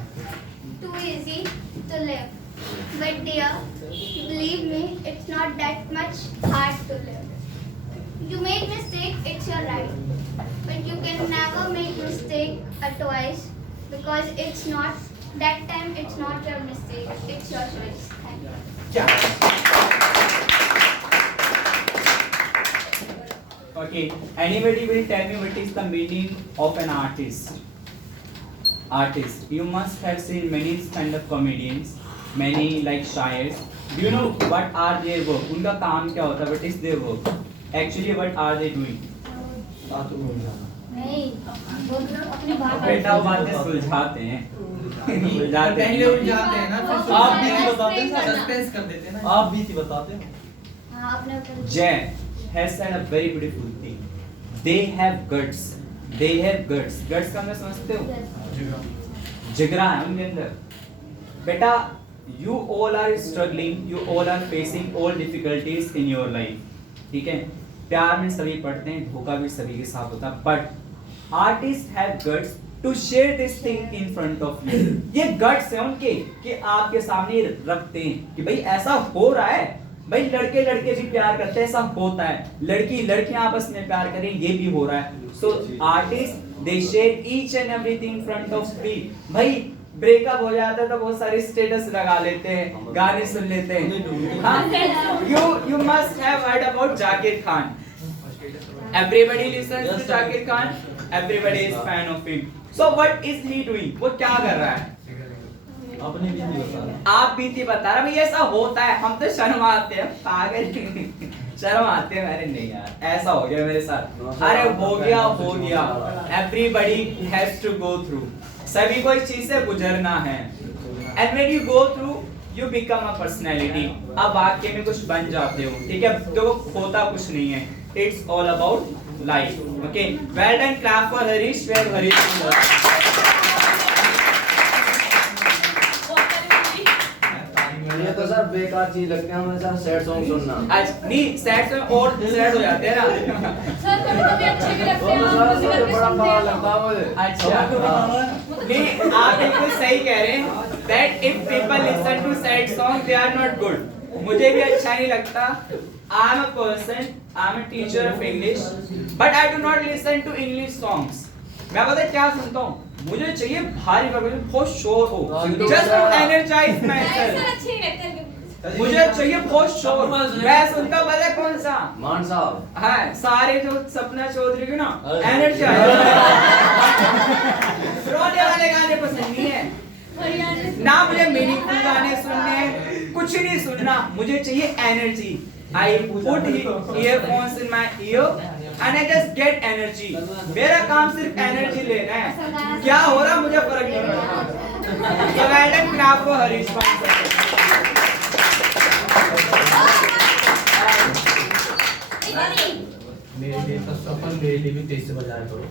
too easy to live. But dear, believe me, it's not that much hard to live. You made mistake, it's your right. But you can never make mistake twice, because it's not that time. It's not your mistake. It's your choice. Thank you. Okay, anybody will tell me what is the meaning of an artist? Artist. You must have seen many stand-up comedians, many like shaires. Do you know what are their work? उनका काम क्या होता है? What is their work? Actually, what are they doing? बेटा वो बातें सुलझाते हैं। सुलझाते हैं। पहले उलझाते हैं ना, फिर आप सुलझाते भी हैं, बताते हैं, सस्पेंस कर देते हैं ना। आप भी बताते हैं। Jay has said a very beautiful thing. They have guts. They have guts. Guts का मैं समझते हो? जिगरा है उनके अंदर। बेटा, you all are struggling. You all are facing all difficulties in your life. ठीक है? प्यार में सभी पढ़ते हैं, धोखा भी सभी के साथ होता है. But artists have guts to share this thing in front of you. ये guts है उनके कि आपके सामने रखते हैं कि भाई ऐसा हो रहा है. भाई लड़के लड़के भी प्यार करते हैं, ऐसा होता है. लड़की लड़कियां आपस में प्यार करें, ये भी हो रहा है. So artists they share each and everything in front of me. भाई ब्रेकअप हो जाता है तो बहुत सारे स्टेटस लगा लेते हैं, गाने सुन लेते हैं. हाँ, you must have heard about Zakir Khan. Everybody listens to Zakir Khan. Everybody is fan of him. So what is he doing? वो क्या कर रहा है? अपनी बीती बता रहा। आप बीती बता रहा, भाई ऐसा होता है. हम तो शर्माते हैं, पागल शर्माते हैं. अरे नहीं यार, ऐसा हो गया मेरे साथ. अरे हो गया. Everybody has to go through. सभी को इस चीज से गुजरना है. And when you go through, you become a personality. अब वाक्य में कुछ बन जाते हो. ठीक है, देखो होता कुछ नहीं है. It's all about life. Okay, well done. Clap for Harish. Where Harish is. ये तो सर बेकार चीज लगती है हमें सर, सैड सॉन्ग सुनना। आज नहीं, सैड सॉन्ग और सैड हो जाते हैं ना. सर कभी अच्छे भी लगते हैं, तो आप सर किसी का सबसे भी बड़ा सुनते पाला हैं. लगता है मुझे। अच्छा, नहीं आप बिल्कुल सही कह रहे हैं. That if people listen to sad song, they are not good. मुझे भी अच्छा नहीं लगता. I am a person, I am a teacher of English, but I do not listen to English songs. मैं पता है क्या सुनता हूँ? मुझे चाहिए भारी भरकम, बहुत शोर हो, just to energize myself. अच्छे नहीं लगते. मुझे चाहिए बहुत शोर. मैं सुनता हूँ पता है कौन सा? मान साहब। हाँ, सारे जो सपना चौधरी के ना एनर्जी आ रोने वाले गाने पसंद नहीं है ना. मुझे मीनिंगफुल गाने सुनने हैं, कुछ नहीं सुनना. मुझे चाहिए energy. I put earphones in my ear and I just get energy. मेरा काम सिर्फ एनर्जी लेना है. क्या हो रहा मुझे फर्क नहीं पड़ता. So well done, clap for Harish. मेरे लिए तो सफल, मेरे लिए भी तेज से बजाया करो.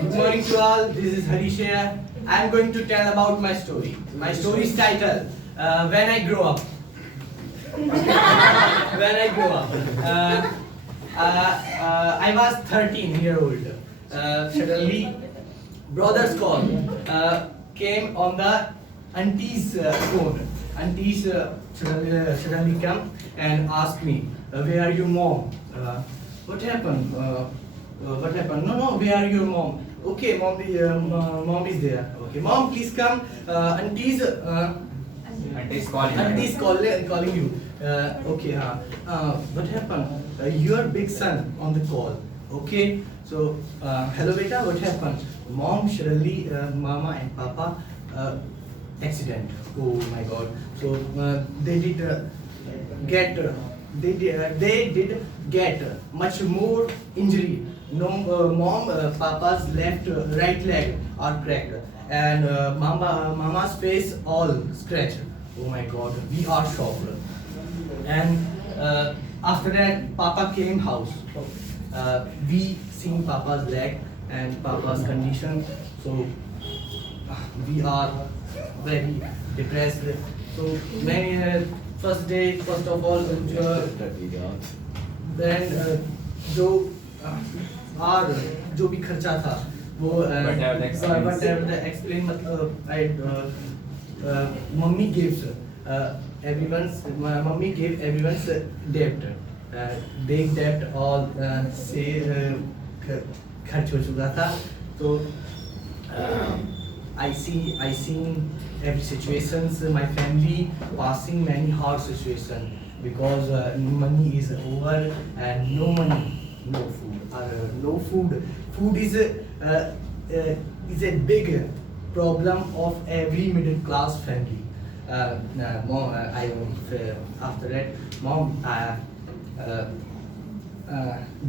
Good morning to all. This is Harish here. I am going to tell about my story. My story is titled When I Grow Up. When I grew up, I was 13 years old. Suddenly, brother's call came on the auntie's phone. Aunties suddenly come and ask me, "Where are your mom? What happened? What happened? No, where are your mom? Okay, mom is there. Okay, mom, please come. Auntie's calling you. Okay, what happened? Your big son on the call. Okay, So, hello beta, what happened? Mom, suddenly, mama and papa, accident. Oh my god. So, they did get, they did get much more injury. No, mom, papa's left, right leg are cracked, and mama's face all scratched. Oh my god, we are shocked. And after that, papa came house. We seen papa's leg and papa's condition, so we are very depressed. So when first day, first of all, then जो भी खर्चा था वो whatever the explain मतलब mummy gives mummy gave everyone's debt. They debt all से खर्च हो चुका था. तो I seen every situations, my family passing many hard situation because money is over and no money, no food. No food. Food is a big problem of every middle class family. Mom, after that, mom,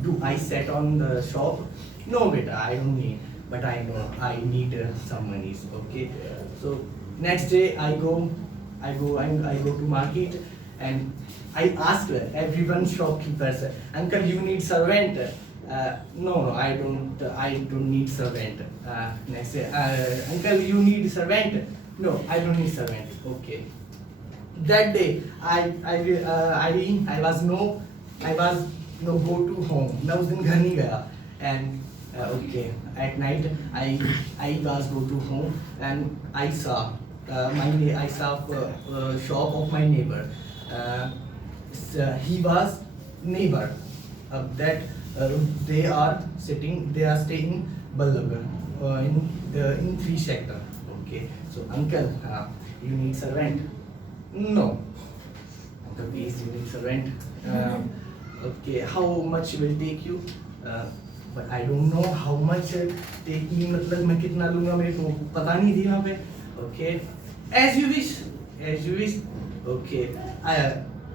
do I sat on the shop? No, beta, I don't need. But I know I need some money. Okay. So next day I go to market and I ask everyone shopkeepers, uncle, you need servant? No, I don't need servant. Next day, uncle, you need servant? No, I don't need servant. Okay. That day I was no go to home. मैं उस दिन घर नहीं गया. And okay, at night I was go to home and I saw shop of my neighbor. He was neighbor that they are staying Ballab in 3 sector. Okay, so uncle, you need servant? No. Uncle, please, you need servant. Okay, how much will take you? But I don't know how much take me, मतलब मैं कितना लूँगा मेरे को पता नहीं थी वहाँ पे. Okay, as you wish. Okay,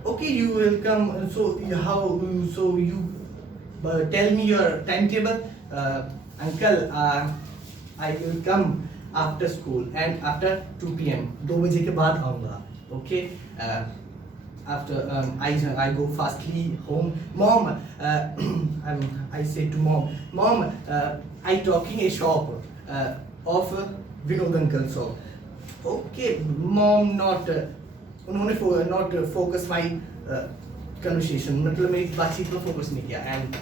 okay, you will come. So you tell me your timetable. Uncle, I will come after school and after 2 p.m. 2 बजे के बाद आऊँगा. Okay. After I go fastly home. Mom, I say to mom, I talking a shop of Vinod uncle shop. Okay, mom not उन्होंने not focus my conversation. मतलब मेरी बातचीत पर focus नहीं किया. And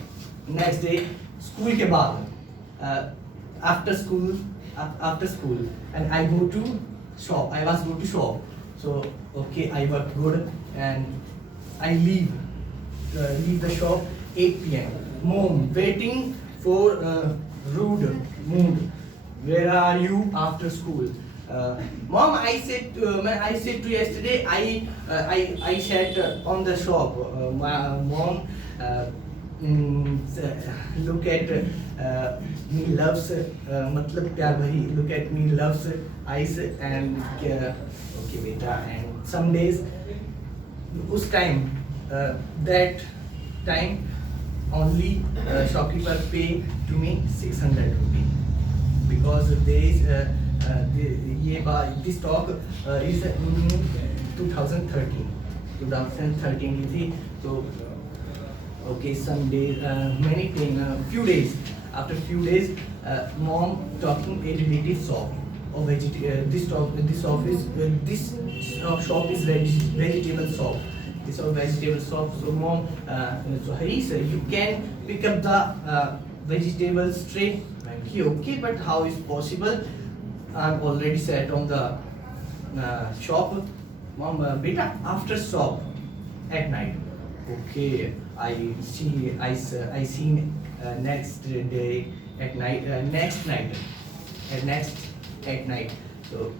next day school के बाद after school and I go to shop. I was go to shop. So okay, I work good and I leave the shop 8 p.m. Mom waiting for rude mood. Where are you after school? Mom, I said to yesterday I sat on the shop. Mom, look at me loves मतलब प्यार भरी. Look at me loves eyes and okay beta. And some days उस time that time only shopkeeper pay to me 600 rupees because this stock is in 2013 की थी. So okay, some days few days after few days mom talking a relative shop of this shop is vegetable shop. This is vegetable shop. So mom, so Harisa, you can pick up the vegetables straight. Okay, but how is possible? I'm already sat on the shop. Mom, beta, after shop at night. Okay, I seen next day at night, at night. So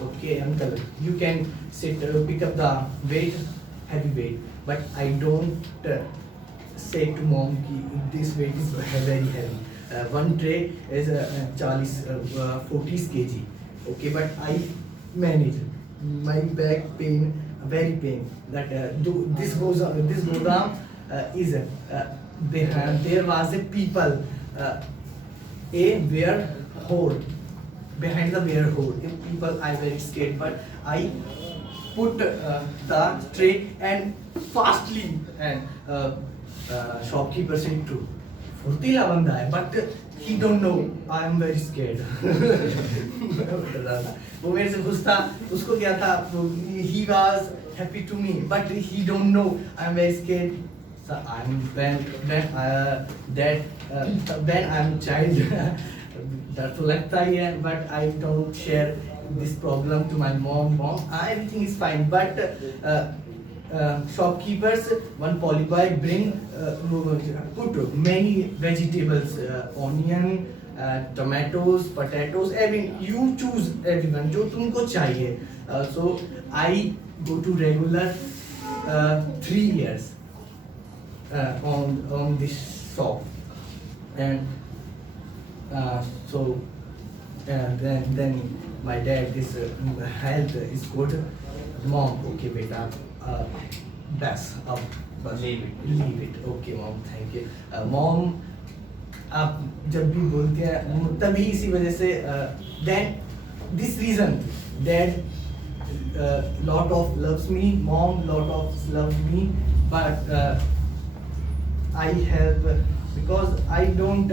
okay, uncle, you can sit pick up the heavy weight, but I don't said to mom कि this weight is very heavy. One tray is 40 kg. Okay, but I manage. My back pain, very pain. That this Gurgaon is there was a people were hole behind the bear hole. If people I very scared, but I put the tray and fastly and shopkeeper said true. फुर्तीला बंदा है, but he don't know I am very scared. वो मेरे से खुश था, उसको क्या था, he was happy to me, but he don't know I am very scared. So I'm when I'm child that लगता ही है, but I don't share this problem to my mom. Everything is fine, but shopkeepers, one polyboy bring put many vegetables, onion, tomatoes, potatoes, you choose everyone जो तुमको चाहिए. So I go to regular 3 years on this shop, and so then my dad, this health is good. Mom, okay beta, best Leave it. Okay mom, thank you. Mom आप जब भी बोलते हैं तभी इसी वजह से then this reason dad lot of loves me, mom lot of loves me, but I help because I don't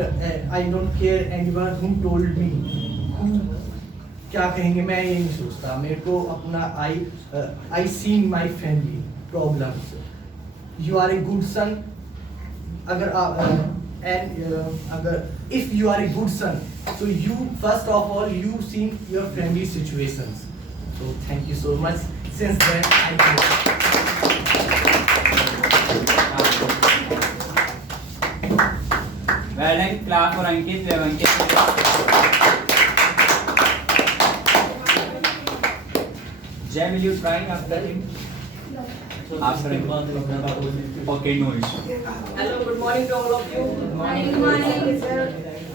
care anyone who told me who क्या कहेंगे, मैं ये नहीं सोचता. मेरे को अपना I seen my family problems. You are a good son. अगर अगर if you are a good son, so you first of all you seen your family situations. So thank you so much. Since then I Well done, clap for Ankit. We have Ankit. Jay, will you try after him? After him. Okay, no issue. Hello, good morning to all of you. Good morning, sir.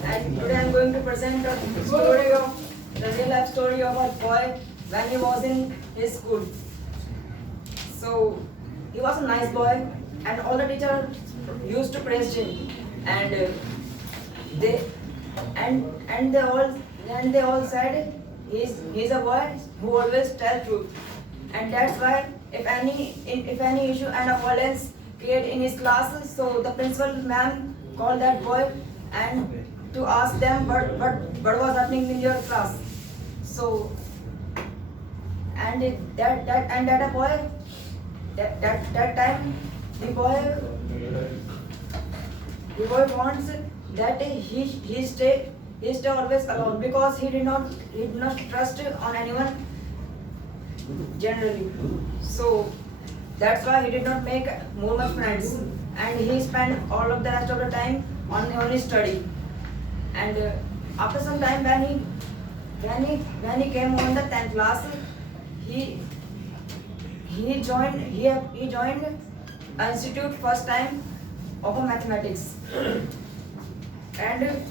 And today I am going to present a story of the real life story of a boy when he was in his school. So he was a nice boy, and all the teachers used to praise him, and they all said he's a boy who always tells truth, and that's why if any issue and a violence create in his class, so the principal ma'am called that boy and to ask them what was happening in your class. So and that boy that time the boy wants that he stay always alone because he did not trust on anyone generally. So that's why he did not make more much friends, and he spent all of the rest of the time on his study. And after some time when he came on the 10th class, he joined an institute first time of mathematics, and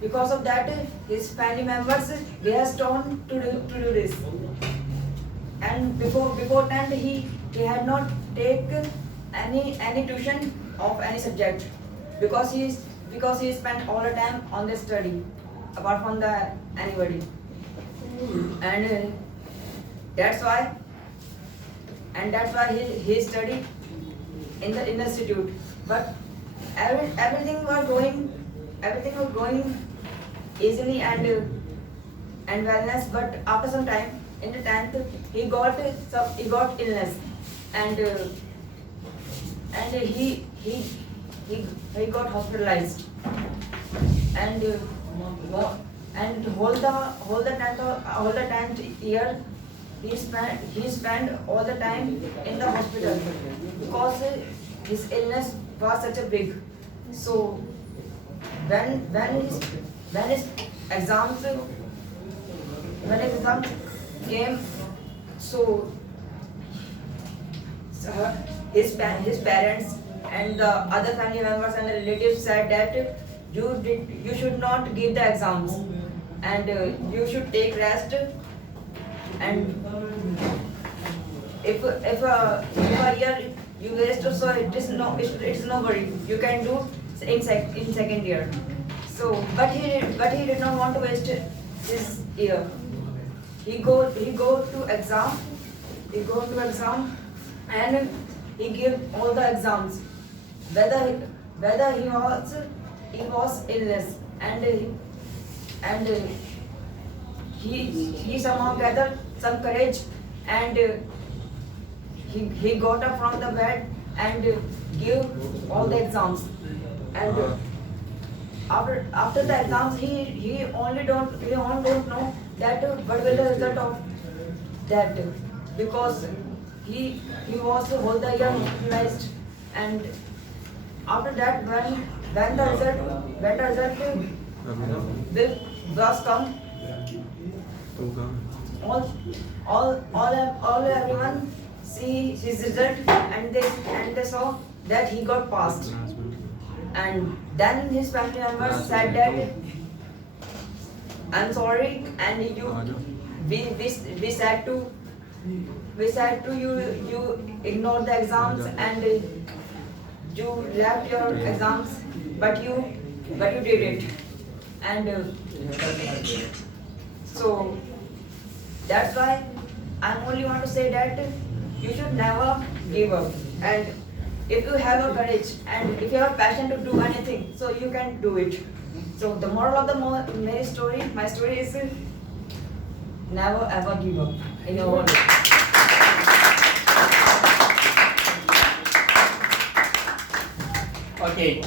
because of that his family members they are stoned to do this. And before 10th he had not taken any tuition of any subject because he spent all the time on the study apart from anybody, and that's why he studied in the institute. But everything was going easily and wellness. But after some time in the 10th he got illness, and he got hospitalized, and whole the 10th year he spent all the time in the hospital because his illness was such a big. So when his exams came, so his parents and the other family members and the relatives said that you should not give the exams and you should take rest, and if a year you waste, so it is no worry, you can do in second year. So but he did not want to waste his year. He go to exam and he give all the exams, whether he was illness, and he somehow gathered some courage, and he got up from the bed and give all the exams, and after the exams he only don't know that what will the result of that, because he was whole the year hospitalized, and after that when the result was come, all everyone see his result, and they saw that he got passed, and then his family members said that I'm sorry, and we said to you ignored the exams and you left your exams, but you did it, and so that's why I only want to say that you should never give up, and if you have a courage and if you have a passion to do anything, so you can do it. So the moral of the my story is never ever give up in your own life. Okay,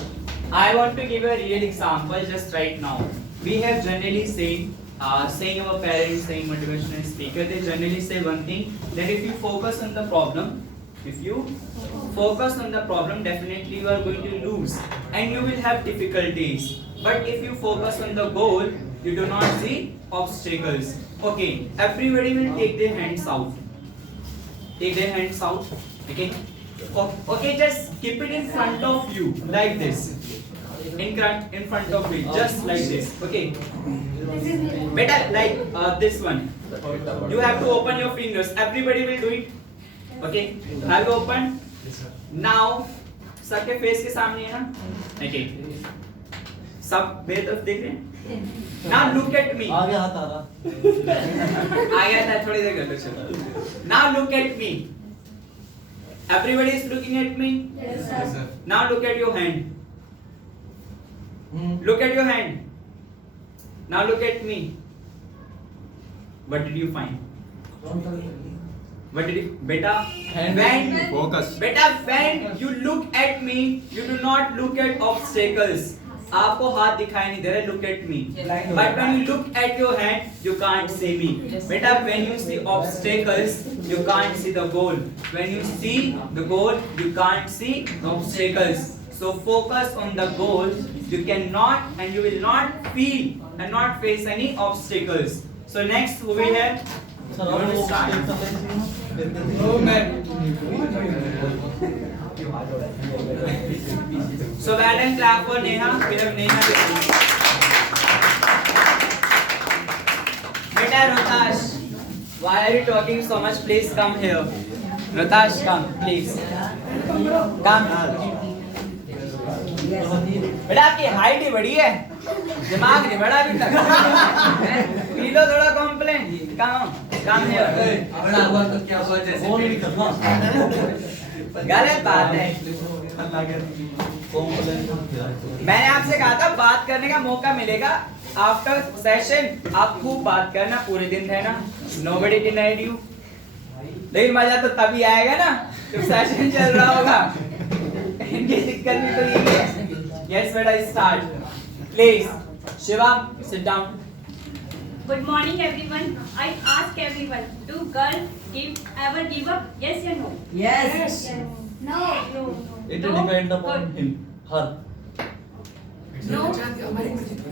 I want to give a real example just right now. We have generally saying our parents, saying motivational speaker, they generally say one thing, that if you focus on the problem, definitely you are going to lose and you will have difficulties. But if you focus on the goal, you do not see obstacles. Okay, everybody will take their hands out. Okay. Okay, just keep it in front of you like this. In front of you, just like this. Okay. Better like this one. You have to open your fingers. Everybody will do it. Okay. Have you opened? Now, सबके face के सामने है ना? Okay. सब मेरे तरफ देख रहे हैं? Now look at me. आ गया हाथ आ रहा. आ गया था थोड़ी देर कर चलो. Now look at me. Everybody is looking at me? Yes, sir. Now look at your hand. Look at your hand. Now look at me. What did you find? What did you, beta? When Focus. Beta, when you look at me, you do not look at obstacles. आपको हाथ दिखाई नहीं दे रहा, look at me. But when you look at your hand, you can't see me. Beta, when you see obstacles, you can't see the goal. When you see the goal, you can't see the obstacles. So focus on the goal. You cannot and you will not feel and not face any obstacles. So next who we have? You want to start? So well and clap for Neha. We have Neha. Beta Rotash, why are you talking so much? Please come here. Rotash, come, please. Come. बेटा आपकी height ही बड़ी है, दिमाग नहीं बड़ा अभी तक. P low थोड़ा कॉम्प्लेन. काम हियर. बड़ा हुआ तो क्या हुआ, जैसे नहीं करना. गलत बात है. मैंने आपसे कहा था बात करने का मौका मिलेगा आफ्टर सेशन. आप खूब बात करना, पूरे दिन रहना. Nobody denied you. लेकिन मजा तो तभी आएगा ना जब सेशन चल रहा होगा. इनकी दिक्कत भी तो यही है. Yes, beta, start. Please, Shiva, sit down. Good morning, everyone. I ask everyone, do girls ever give up? Yes or no? Yes. No. It will depend upon him, her. No.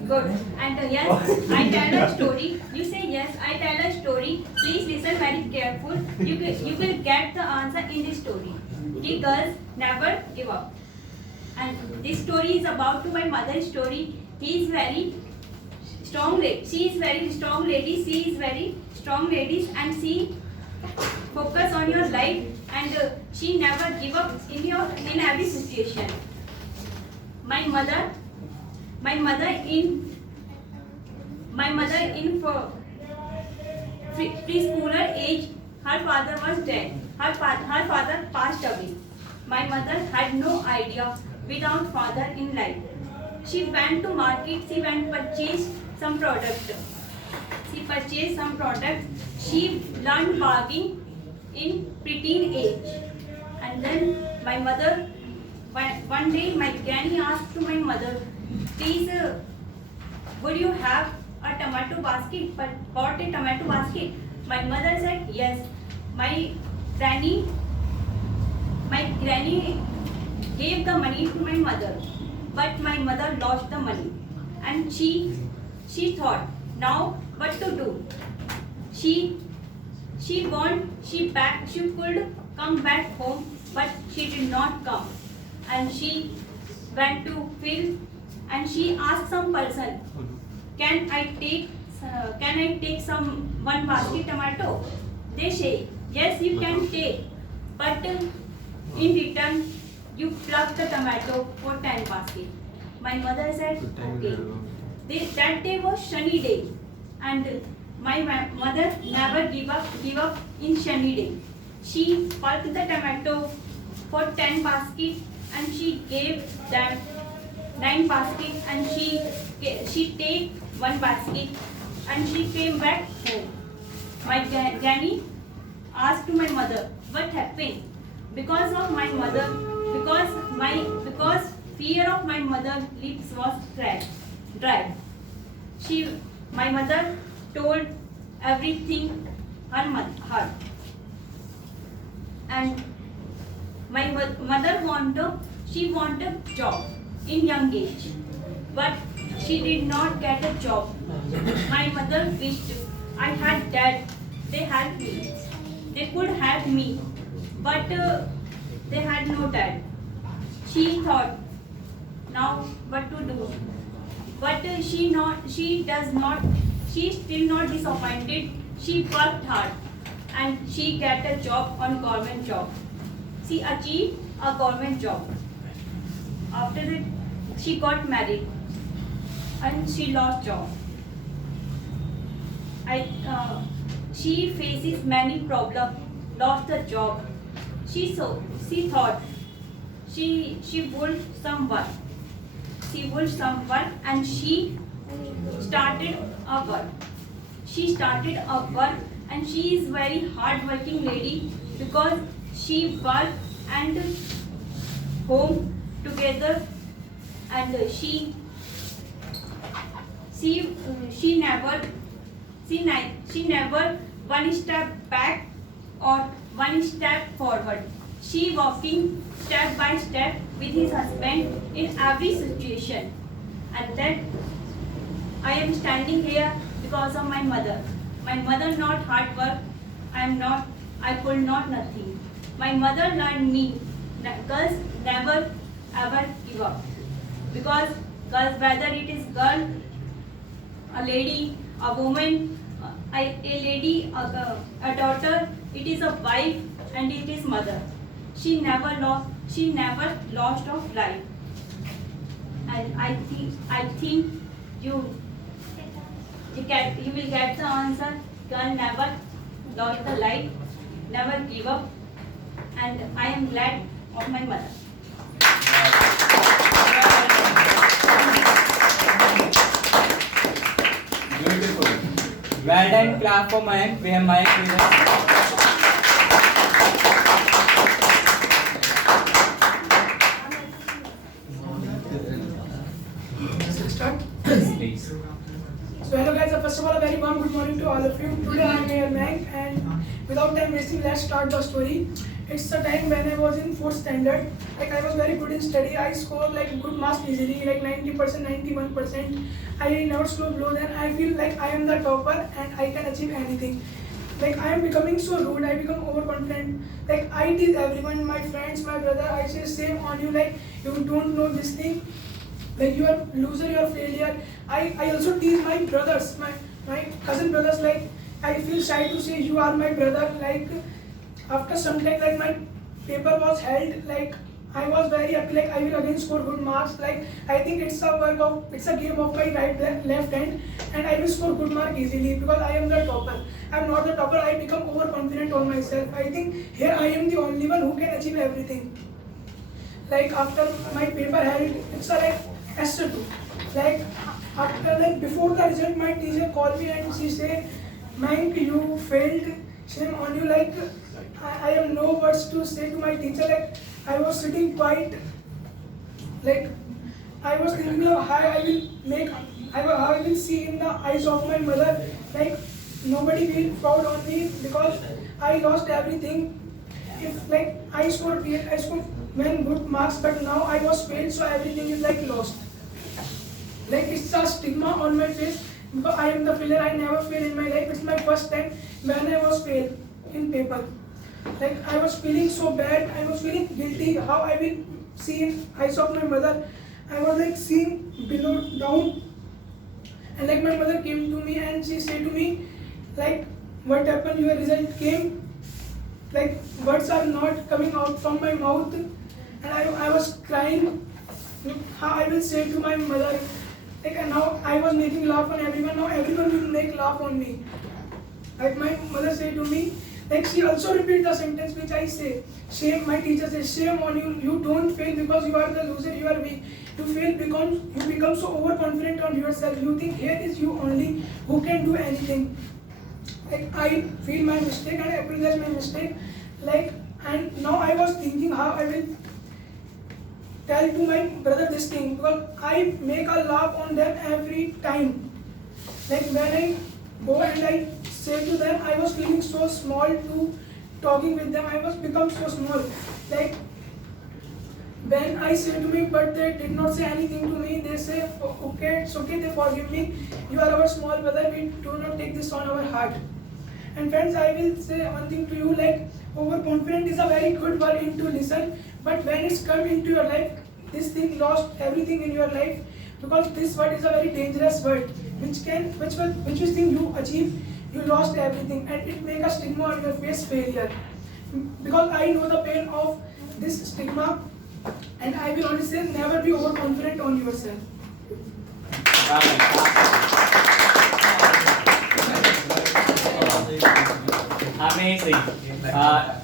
Good. And yes, I tell a story. You say yes, I tell a story. Please listen very careful. You will get the answer in this story. The girls never give up. And this story is about to my mother's story. He is very strong lady. She is very strong lady. She is very strong lady, and she focus on your life, and she never give up in every situation. My mother in for preschooler age, her father was dead. Her father passed away. My mother had no idea without father in life. She went to market. She went purchase some product. She learned bargaining in preteen age. And then my mother, one day my granny asked to my mother, please, would you have a tomato basket? But bought a tomato basket. My mother said yes. My granny gave the money to my mother, but my mother lost the money, and she thought now what to do. She could come back home, but she did not come, and she went to field, and she asked some person, can I take some one basket tomato? They say yes, you can take, but in return you pluck the tomato for 10 basket. My mother said okay. That day was sunny day, and my mother never give up in sunny day. She plucked the tomato for 10 basket, and she gave them 9 basket, and she take 1 basket, and she came back home. My granny asked to my mother, what happened? Because of my mother, because fear of my mother lips was dry. My mother told everything her. And my mother wanted job in young age, but she did not get a job. My mother wished I had dad. They helped me. They could help me, but they had no dad. She thought, now what to do? But she still not disappointed. She worked hard, and she got a job on government job. She achieved a government job. After that, she got married, and she lost job. She faces many problems, lost the job. She thought she would some work. She would some work, and she started a work. And she is very hard-working lady, because she work and home together, and she never one step back or one step forward. She walking step by step with his husband in every situation. And then I am standing here because of my mother. My mother not hard work. I could not nothing. My mother learned me that girls never ever give up. Because girls, whether it is girl, a lady, a woman, a lady, a daughter, it is a wife, and it is mother. She never lost of life. And I think you will get the answer. Girl never lost the life, never give up, and I am glad of my mother. Beautiful. Well done, clap for Mayank. We have Mayank with us. Please. So hello guys, first of all a very warm good morning to all of you. Today I am here Mayank, and without time wasting, let's start the story. It's the time when I was in 4th standard. Like I was very good in study. I scored like good marks easily, like 90%, 91%. I never scored low. Then I feel like I am the topper and I can achieve anything. like I am becoming so rude, I become overconfident. Like I tease everyone, my friends, my brother, I say same on you, like you don't know this thing, like you are loser, you are failure. I also tease my brothers, my cousin brothers, like I feel shy to say you are my brother. Like after some time, like my paper was held, like I was very happy, like I will again score good marks. Like I think it's a game of my left hand, and I will score good mark easily because I am the topper. I am not the topper. I become overconfident on myself. I think here I am the only one who can achieve everything. Like after my paper held, it's a like S2. Like after like before the result, my teacher called me and she said, "Mank, you failed. Shame on you." Like I have no words to say to my teacher. Like I was sitting quiet, like I was thinking of how I will see in the eyes of my mother, like nobody will proud on me because I lost everything. If like I scored when good marks, but now I was failed, so everything is like lost. Like it's a stigma on my face because I am the failure. I never fail in my life. It's my first time when I was failed in paper. Like I was feeling so bad, I was feeling guilty, how I will see in eyes of my mother. I was like seeing below down, and like my mother came to me and she said to me, like, what happened, your result came, like words are not coming out from my mouth, and I was crying. How I will say to my mother, like, and now I was making laugh on everyone, now everyone will make laugh on me. Like my mother said to me, like she also repeat the sentence which I say. Shame, my teacher says, shame on you. You don't fail because you are the loser, you are weak. You fail because you become so overconfident on yourself. You think here is you only who can do anything. Like I feel my mistake and I apologize my mistake. Like, and now I was thinking how I will tell to my brother this thing because I make a laugh on them every time. Like when I go and I say to them, I was feeling so small to talking with them. I was become so small. Like when I say to me, but they did not say anything to me. They say, okay, it's okay. They forgive me. You are our small brother. We do not take this on our heart. And friends, I will say one thing to you. Like overconfident is a very good word to listen, but when it's come into your life, this thing lost everything in your life because this word is a very dangerous word. Which thing you achieve, you lost everything, and it make a stigma on your face, failure. Because I know the pain of this stigma, and I will only say never be overconfident on yourself. Amazing.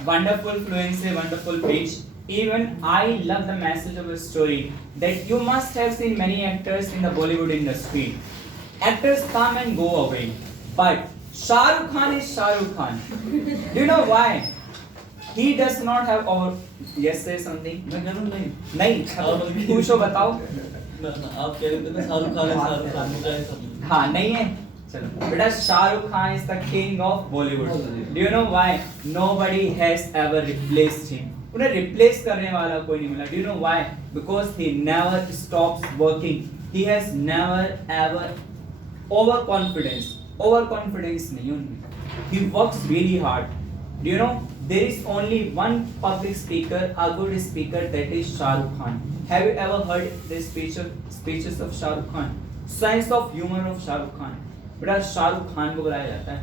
Wonderful fluency, wonderful pitch. Even I love the message of the story that you must have seen many actors in the Bollywood industry. Actors come and go away, but Shah Rukh Khan is Shah Rukh Khan. Do you know why? He does not have our. Yes, say something. नहीं. पूछो बताओ. आप कह रहे थे ना शाहरुख खान है शाहरुख खान मुझे ऐसा. हाँ नहीं है. चलो. बेटा Shah Rukh Khan is the king of Bollywood. Do you know why? Nobody has ever replaced him. उन्हें replace करने वाला कोई नहीं मिला. Do you know why? Because he never stops working. He has never ever overconfidence नहीं उनमें. He works really hard. Do you know there is only one public speaker, a good speaker, that is Shah Rukh Khan. Have you ever heard the speeches of Shah Rukh Khan? Sense of humor of Shah Rukh Khan. बेटा शाह रुख खान को बुलाया जाता है.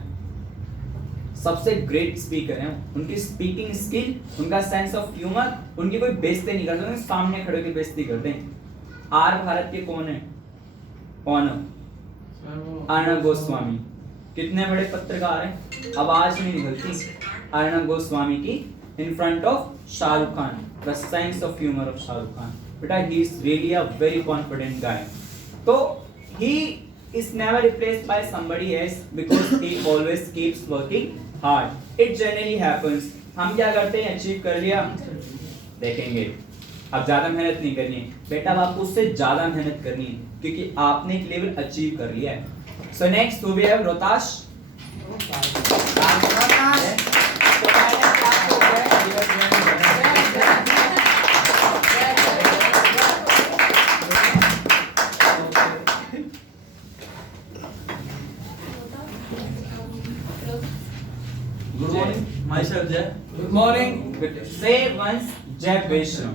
सबसे great speaker हैं. उनकी speaking skill, उनका सेंस ऑफ ह्यूमर, उनकी कोई बेइज्जती नहीं करते, उनके सामने खड़े होकर बेइज्जती करते हैं. आर भारत के कौन है? अर्णब गोस्वामी. कितने बड़े पत्रकार हैं, आवाज नहीं निकलती अर्णब गोस्वामी की in front of Shahrukh Khan. The sense of humour of Shahrukh Khan. बेटा he is really a very confident guy. तो he is never replaced by somebody else because he always keeps working hard. It generally happens. हम क्या करते हैं, achieve कर लिया, देखेंगे अब ज्यादा मेहनत नहीं करनी है. बेटा अब आपको उससे ज्यादा मेहनत करनी है क्योंकि आपने एक लेवल अचीव कर लिया है. So next we have रोताश. Good morning. Myself Jay. Good morning. Good. Say once Jai Beshram.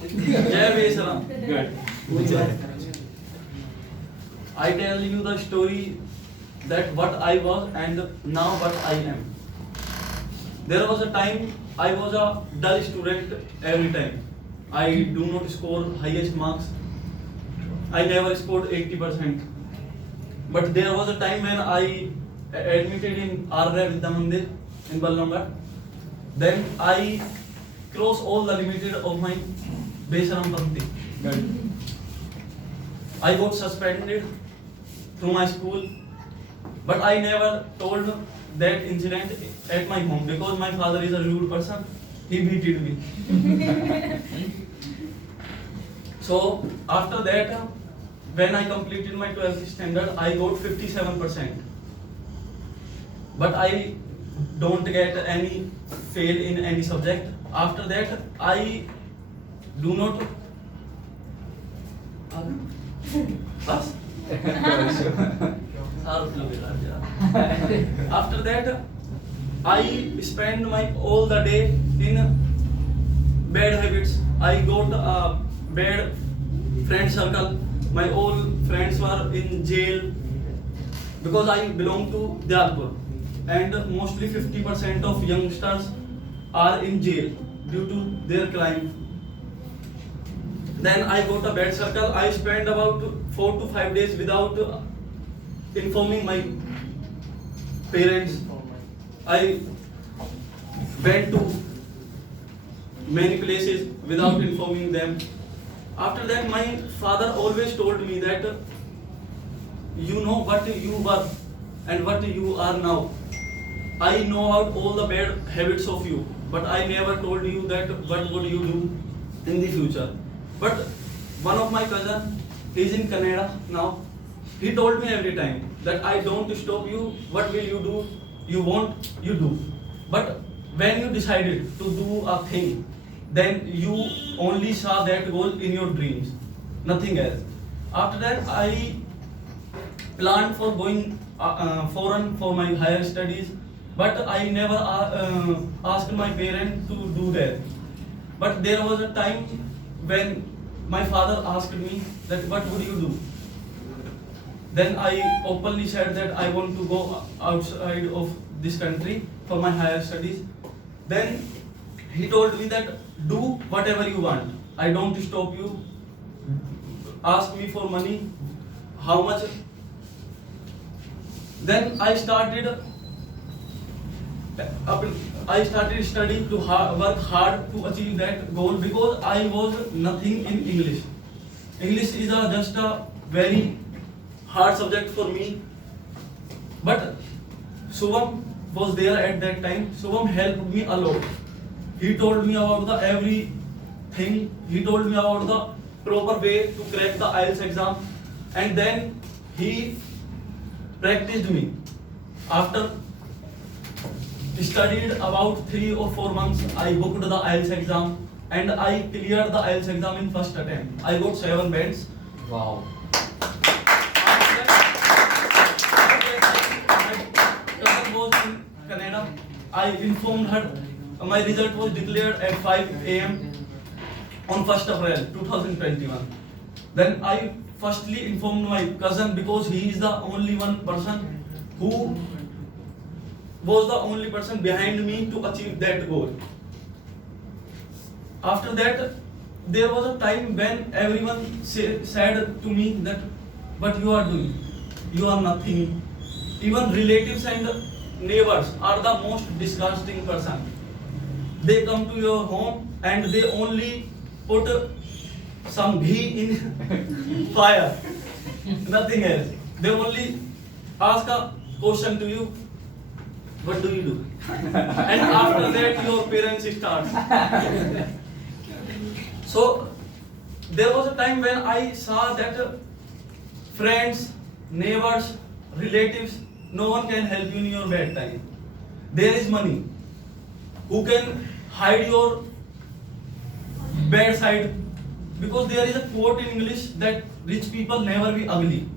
Jai Beshram. Good. I tell you the story that what I was and now what I am. There was a time I was a dull student every time. I do not score highest marks. I never scored 80%. But there was a time when I admitted in Arya Vidya Mandir in Ballamgarh. Then I crossed all the limits of my Besharam Panti. I got suspended to my school, but I never told that incident at my home because my father is a rude person. He beated me. So after that, when I completed my 12th standard, I got 57%. But I don't get any fail in any subject. After that, I do not. Bas? After that, I spend my all the day in bad habits. I got a bad friend circle. My old friends were in jail because I belong to Dyalpur, and mostly 50% of youngsters are in jail due to their crime. Then I got a bad circle. I spent about 4 to 5 days without informing my parents. I went to many places without informing them. After that, my father always told me that you know what you were and what you are now. I know about all the bad habits of you, but I never told you that what would you do in the future. But one of my cousin is in Canada now. He told me every time that I don't stop you. What will you do? You want, you do. But when you decided to do a thing, then you only saw that goal in your dreams, nothing else. After that, I planned for going foreign for my higher studies, but I never asked my parents to do that. But there was a time when my father asked me that what would you do? Then I openly said that I want to go outside of this country for my higher studies. Then he told me that do whatever you want. I don't stop you. Ask me for money. How much? Then I started studying to work hard to achieve that goal because I was nothing in English. English is just a very hard subject for me. But Shubham was there at that time. Shubham helped me a lot. He told me about the everything. He told me about the proper way to crack the IELTS exam, and then he practiced me. After studied about 3 or 4 months, I booked the IELTS exam and I cleared the IELTS exam in first attempt. I got 7 bands. Wow. My cousin was in Canada. I informed her. My result was declared at 5 a.m. on 1st April 2021. Then I firstly informed my cousin because he is the only one person who was the only person behind me to achieve that goal. After that, there was a time when everyone said to me that what you are doing, you are nothing. Even relatives and neighbors are the most disgusting person. They come to your home and they only put some ghee in fire, nothing else. They only ask a question to you, what do you do? And after that your parents starts. So there was a time when I saw that friends, neighbors, relatives, no one can help you in your bad time. There is money. Who can hide your bad side? Because there is a quote in English that rich people never be ugly.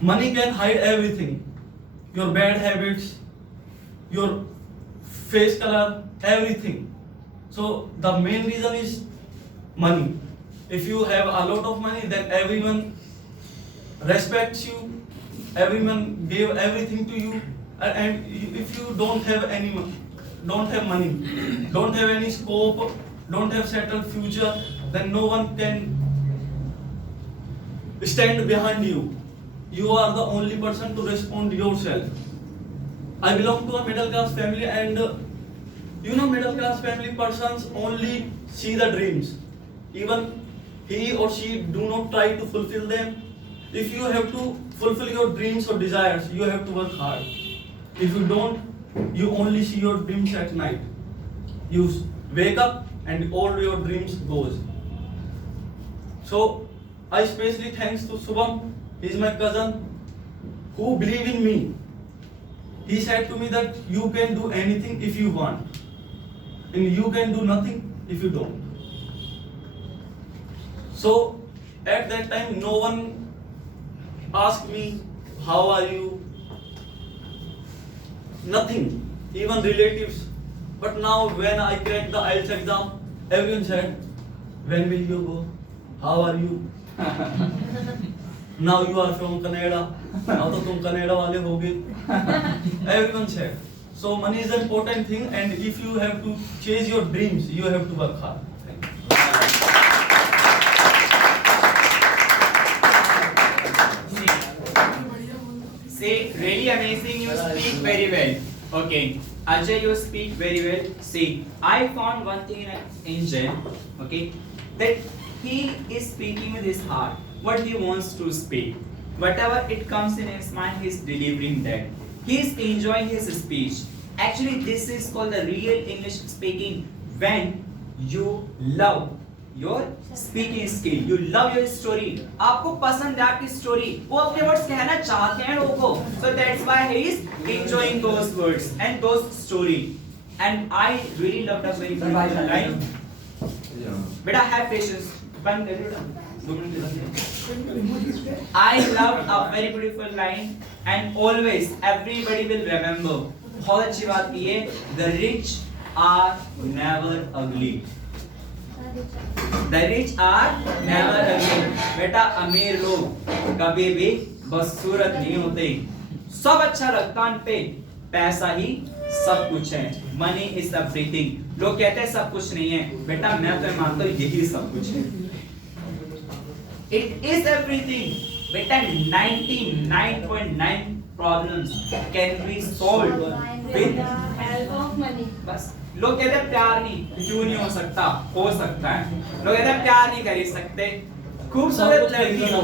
Money can hide everything. Your bad habits, your face color, everything. So the main reason is money. If you have a lot of money, then everyone respects you, everyone give everything to you, and if you don't have any don't have money, don't have any scope, don't have settled future, then no one can stand behind you. You are the only person to respond yourself. I belong to a middle class family, and middle class family persons only see the dreams. Even he or she do not try to fulfill them. If you have to fulfill your dreams or desires, you have to work hard. If you don't, you only see your dreams at night. You wake up and all your dreams goes. So I especially thanks to Subham. He is my cousin who believe in me. He said to me that you can do anything if you want, and you can do nothing if you don't. So at that time, no one asked me, how are you? Nothing, even relatives. But now when I cracked the IELTS exam, everyone said, when will you go? How are you? Now you are from Canada. Now to tum Canada wale hoge. Everyone said. So money is an important thing, and if you have to chase your dreams, you have to work hard. See, really amazing, you speak very well. Okay, Ajay, you speak very well. See, I found one thing in Jen, okay, that he is speaking with his heart, what he wants to speak. Whatever it comes in his mind, he is delivering that. He is enjoying his speech. Actually, this is called the real English speaking, when you love your speaking skill, you love your story. आपको पसंद है आपकी story, वो अपने words कहना चाहते हैं लोगों को. So that's why he is enjoying those words and those story. And I really loved a very beautiful line. But I have patience. बंद करिए. I loved a very beautiful line, and always everybody will remember. बहुत अच्छी बात की है. The rich are never ugly. The rich are never ugly. बेटा अमीर लोग कभी भी बदसूरत नहीं होते. सब अच्छा लगता है, पे पैसा ही सब कुछ है. Money is everything. लोग कहते हैं सब कुछ नहीं है. बेटा मैं तो मानता हूँ यही सब कुछ है. It is everything. बेटा 99.9 problems can be solved with help of money. बस लोग कहते हैं प्यार नहीं, क्यों नहीं हो सकता? हो सकता है. लोग कहते हैं प्यार नहीं कर सकते. खूबसूरत लड़की हो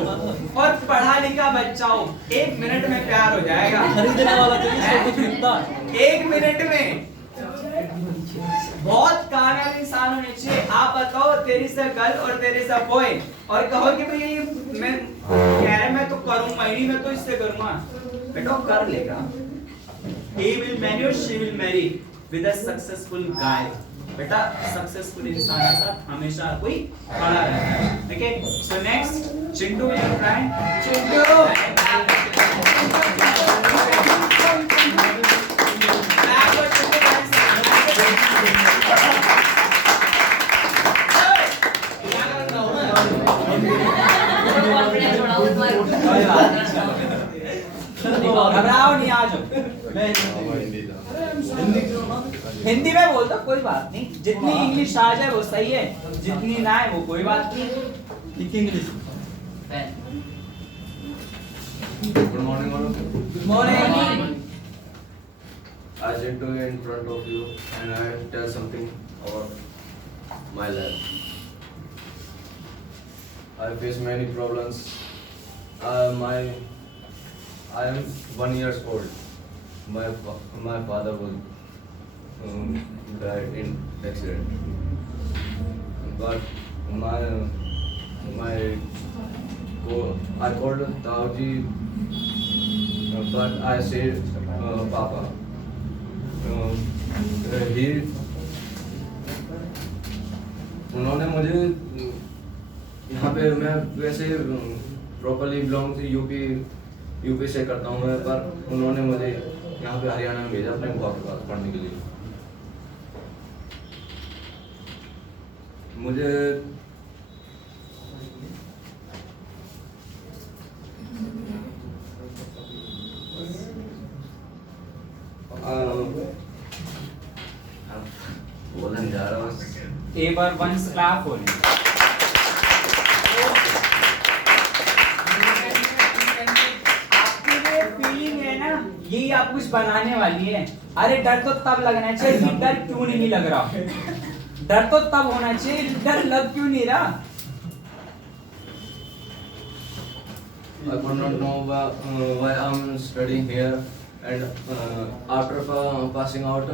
और पढ़ा लिखा बच्चा हो, 1 मिनट में प्यार हो जाएगा. खरीदने वाला चाहिए, सब कुछ मिलता है 1 मिनट में. बहुत कामयाब इंसान होने चाहिए. आप बताओ, तेरी से गर्ल और तेरे से बॉय, और कहो कि भाई मैं कह रहा मैं तो करूंगा ही, मैं तो इससे करूंगा. बेटा कर लेगा. He will marry or she will marry with a successful guy. बेटा सक्सेसफुल इंसान के साथ हमेशा कोई खड़ा रहता है. Okay, so next Chintu your friend. घबराओ नहीं, आ जाओ. हिंदी में बोल दो, कोई बात नहीं. जितनी इंग्लिश आ जाए वो सही है, जितनी ना है वो कोई बात नहीं. English. Good morning, all of you. Good morning. I sit in front of you and I tell something about my life. I face many problems. I am 1 year old. My father was died in accident. But I called Tauji, but I said Papa. उन्होंने मुझे यहाँ पे, मैं वैसे properly belong UP से करता हूँ मैं, पर उन्होंने मुझे यहाँ पे हरियाणा में भेजा अपने बुआ के पास पढ़ने के लिए। मुझे बोलने नहीं जा रहा बस। A bar once clap for him. आपकी जो फीलिंग है ना, यही आप कुछ बनाने वाली है। अरे डर तो तब लगना चाहिए कि डर क्यों नहीं लग रहा। डर तो तब होना चाहिए, डर लग क्यों नहीं रहा। I could not know why I'm studying here, and after passing out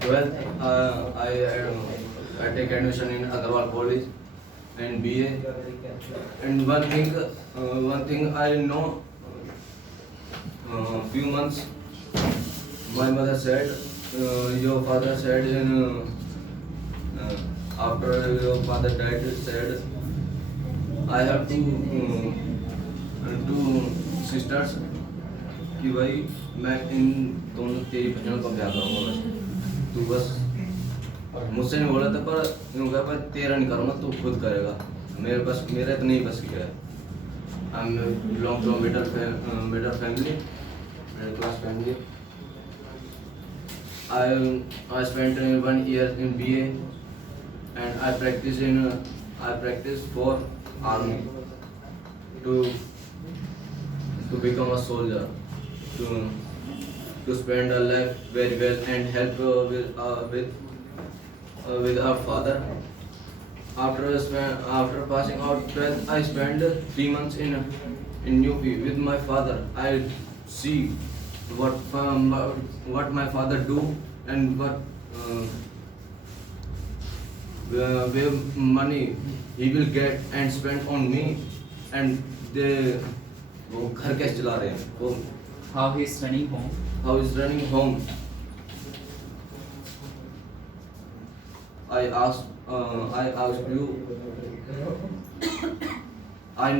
12th, I take admission in Agarwal College and BA. And one thing I know, few months, my mother said, your father said after your father died, said I have two sisters कि भाई मैं इन दोनों तेरी बहनों का ब्याह करूँगा, बस तू बस मुझसे नहीं बोला था, पर यूँ कहा भाई तेरा नहीं करूँगा, तू खुद करेगा, मेरा तो नहीं बस किया है। I'm belong to a better family, middle class family. I spent 1 year in BA, and I practice for army to become a soldier, to spend a life very well and help with our father. After passing out 12th, I spent 3 months in UP with my father. I see what my father do and what where money he will get and spend on me, and वो घर कैसे चला रहे हैं, वो How he is running home. how is running home. I asked you. I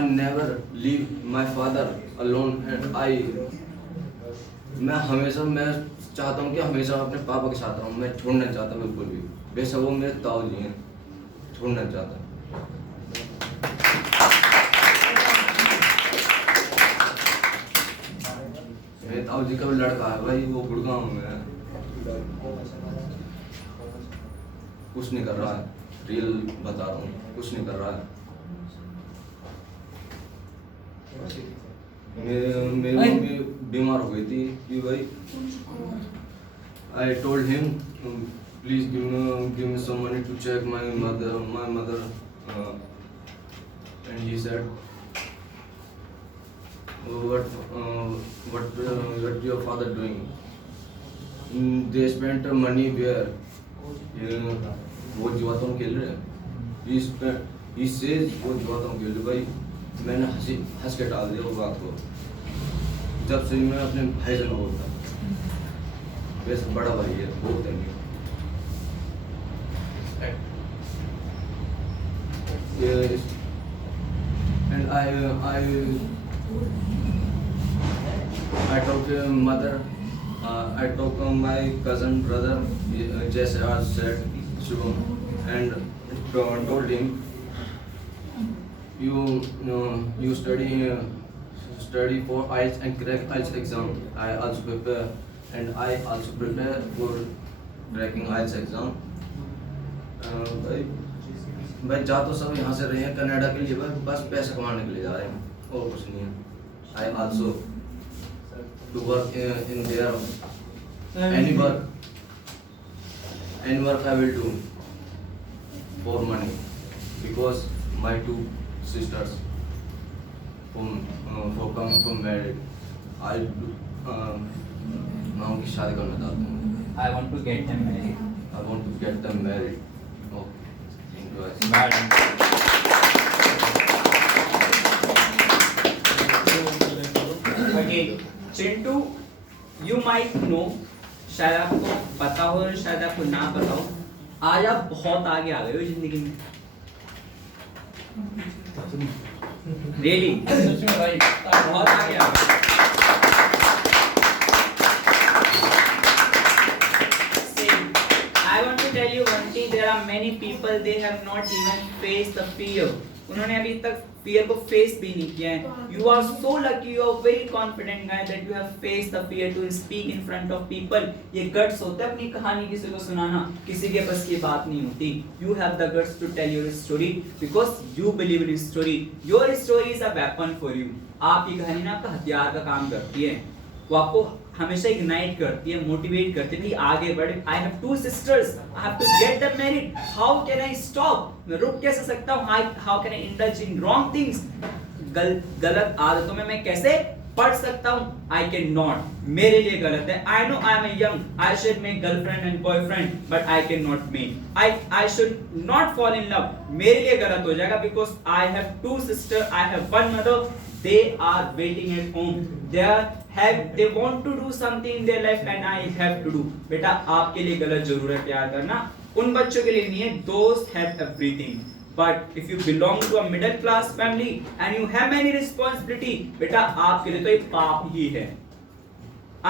never leave my father alone, and मैं चाहता हूँ कि हमेशा अपने पापा के साथ रहूँ, मैं छोड़ना चाहता बिल्कुल भी, बेशक वो मेरे ताऊ जी हैं, छोड़ना चाहता। मेरे ताऊ जी का भी लड़का है भाई, वो गुड़गांव में है, कुछ नहीं कर रहा है, रियल बता रहा हूँ, कुछ नहीं कर रहा है। मेरी मम्मी बीमार हो गई थी कि भाई I told him please give me some money to check my mother, and he said what your father doing? They spent money where? वो जुआतों खेल रहे हैं। He says वो जुआतों खेल रहे भाई, मैंने हंस के टाल दिया वो बात को, जब से मैं अपने भाई से बोलता, वैसे बड़ा भाई है, बोलते नहीं। And I talked to mother, I talked to my cousin brother, जैसे आज said Shubham, and told him you study for IELTS and crack IELTS exam. I also prepare for cracking IELTS exam. भाई जा तो सब यहाँ से रहे हैं कनाडा के लिए, बस पैसे कमाने के लिए जा रहे हैं और कुछ नहीं है। I also to work in there, any work I will do for money, because my two sisters for coming from married, मैं उनकी शादी करना चाहता हूँ। I want to get them married. I want to get them married. Okay. Okay, Chintu, you might know, शायद आपको पता हो और शायद आपको ना पता हो, आज आप बहुत आगे आ गए हो जिंदगी में। Really? बहुत आगे आ गए। are many people they have not even faced the fear. उन्होंने अभी तक fear को face भी नहीं किया है. You are so lucky, you are very confident guy that you have faced the fear to speak in front of people. ये guts होता है अपनी कहानी किसी को सुनाना, किसी के बस की बात नहीं होती. You have the guts to tell your story because you believe in story. Your story is a weapon for you. आपकी कहानी ना आपका हथियार का काम करती है. वो आपको हमेशा इग्नाइट करती है, मोटिवेट करती है, आगे बढ़े. I have 2 sisters, I have to get them married. How can I stop? मैं रुक कैसे सकता हूँ? How can I indulge in wrong things? गलत आदतों में मैं कैसे पढ़ सकता हूँ? I cannot. मेरे लिए गलत है. I know I am a young. I should make girlfriend and boyfriend, but I cannot make. I should not fall in love. मेरे लिए गलत हो जाएगा because I have 2 sisters. I have 1 mother. They are waiting at home. They want to do something in their life and I have to do. बेटा आपके लिए गलत जरूर है प्यार करना. उन बच्चों के लिए नहीं है. Those have everything. But if you belong to a middle class family and you have many responsibility, बेटा आपके लिए तो ये पाप ही है.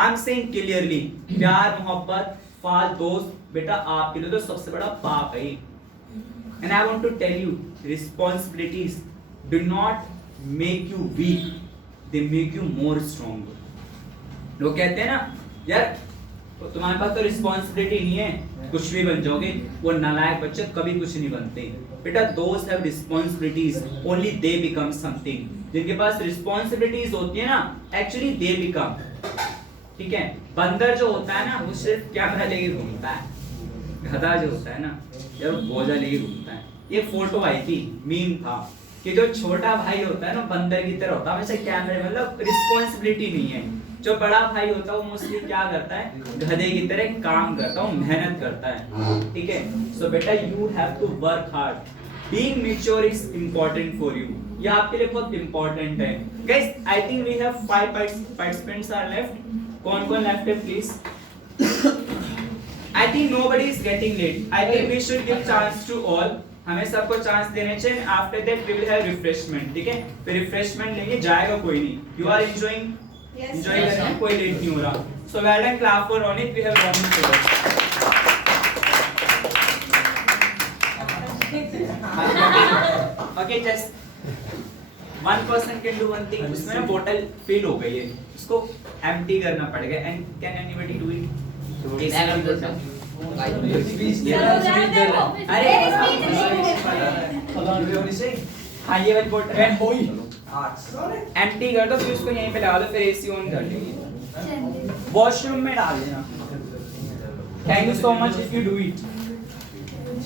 I'm saying clearly, प्यार मोहब्बत फाल दोस्त बेटा आपके लिए तो सबसे बड़ा पाप है. And I want to tell you, responsibilities do not make you weak, they make you more stronger. लोग कहते हैं ना यार तो तुम्हारे पास तो रिस्पॉन्सिबिलिटी नहीं है कुछ भी बन जाओगे. वो नालायक बच्चे कभी कुछ नहीं बनते बेटा. दोस्त have responsibilities, only they become something. जिनके पास रिस्पॉन्सिबिलिटीज होती है ना एक्चुअली दे बिकम. ठीक है. बंदर जो होता है ना वो सिर्फ कैमरा लेके घूमता है. गधा जो होता है ना यार बोझा लेके घूमता है. ये फोटो आई थी, मीम था कि जो छोटा भाई होता है ना बंदर की तरह होता है, हमेशा कैमरे मतलब रिस्पॉन्सिबिलिटी नहीं है. जो बड़ा भाई होता है वो मोस्टली क्या करता है गधे की तरह काम करता है, मेहनत करता है. ठीक है. सो बेटा you have to work hard. Being mature is important for you. ये आपके लिए बहुत इंपॉर्टेंट है. Guys I think we have 5 participants are left. कौन लेफ्ट है please? I think nobody is getting late. I think we should give chance to all. हमें सबको chance देने चाहिए. After that we will have refreshment. ठीक है. फिर refreshment लेंगे, जाएगा कोई नहीं. You are enjoying? एंजॉय कर रहे हैं, कोई लेट नहीं हो रहा. So well done, clap for Ronit. We have Ronit today. Okay just one person can do one thing. उसमें ना बोतल फिल हो गई है, उसको एम्प्टी करना पड़ेगा. And can anybody do it? हाँ ये वाली बोतल एम्प्टी कर दो, फिर उसको यहीं पे लगा दो, फिर एसी ऑन कर देंगे. वॉशरूम में डाल देना. Thank you so much if you do it.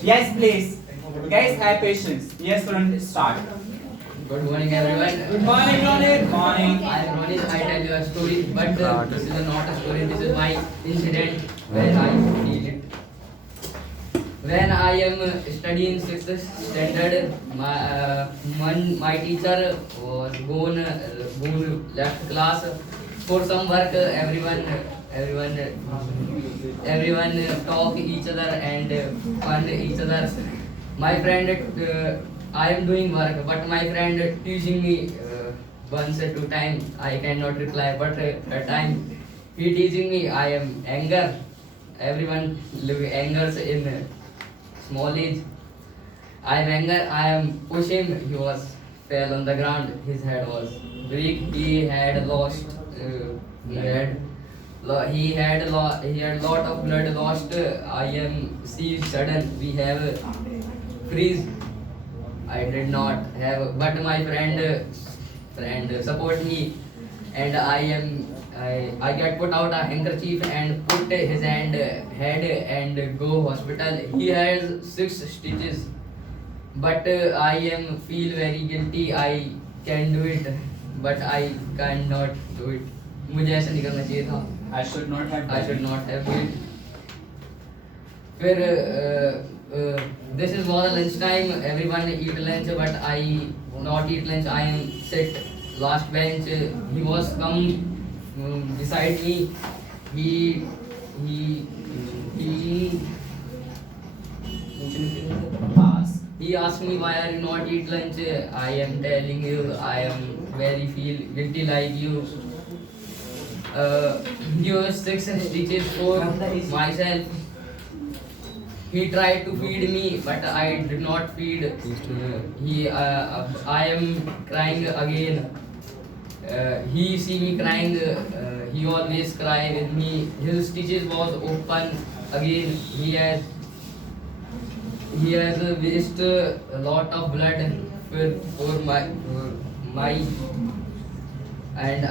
Yes please guys, have patience. Yes Ronit, start. Good morning everyone. Good morning Ronit. Morning. I am Ronit. I tell you a story, but this is not a story. This is my incident when I feel it. When I am studying 6th standard, my teacher was gone left class for some work. Everyone talk each other and fun each other. My friend, I am doing work, but my friend teaching me once or 2 times. I cannot reply, but at time he teaching me. I am anger. Everyone angers in small age. I am anger. I am push him. He was fell on the ground. His head was break. He had lost. He had lot of blood lost. I am see sudden. We have freeze. I did not have, but my friend support me, and I get put out a handkerchief and put his head and go hospital. He has 6 stitches, but I am feel very guilty. I can do it, but I cannot do it. मुझे ऐसा नहीं करना चाहिए था. I should not have it. फिर this is was lunch time. Everyone eat lunch, but I not eat lunch. I am sit last bench. He was come beside me. He asked me why are you not eat lunch. I am telling you I am very feel guilty like you. Give 6 stitches for myself. He tried to feed me, but I did not feed. I am crying again. He see me crying. He always cry with me. His stitches was open again. He has wasted a lot of blood for my and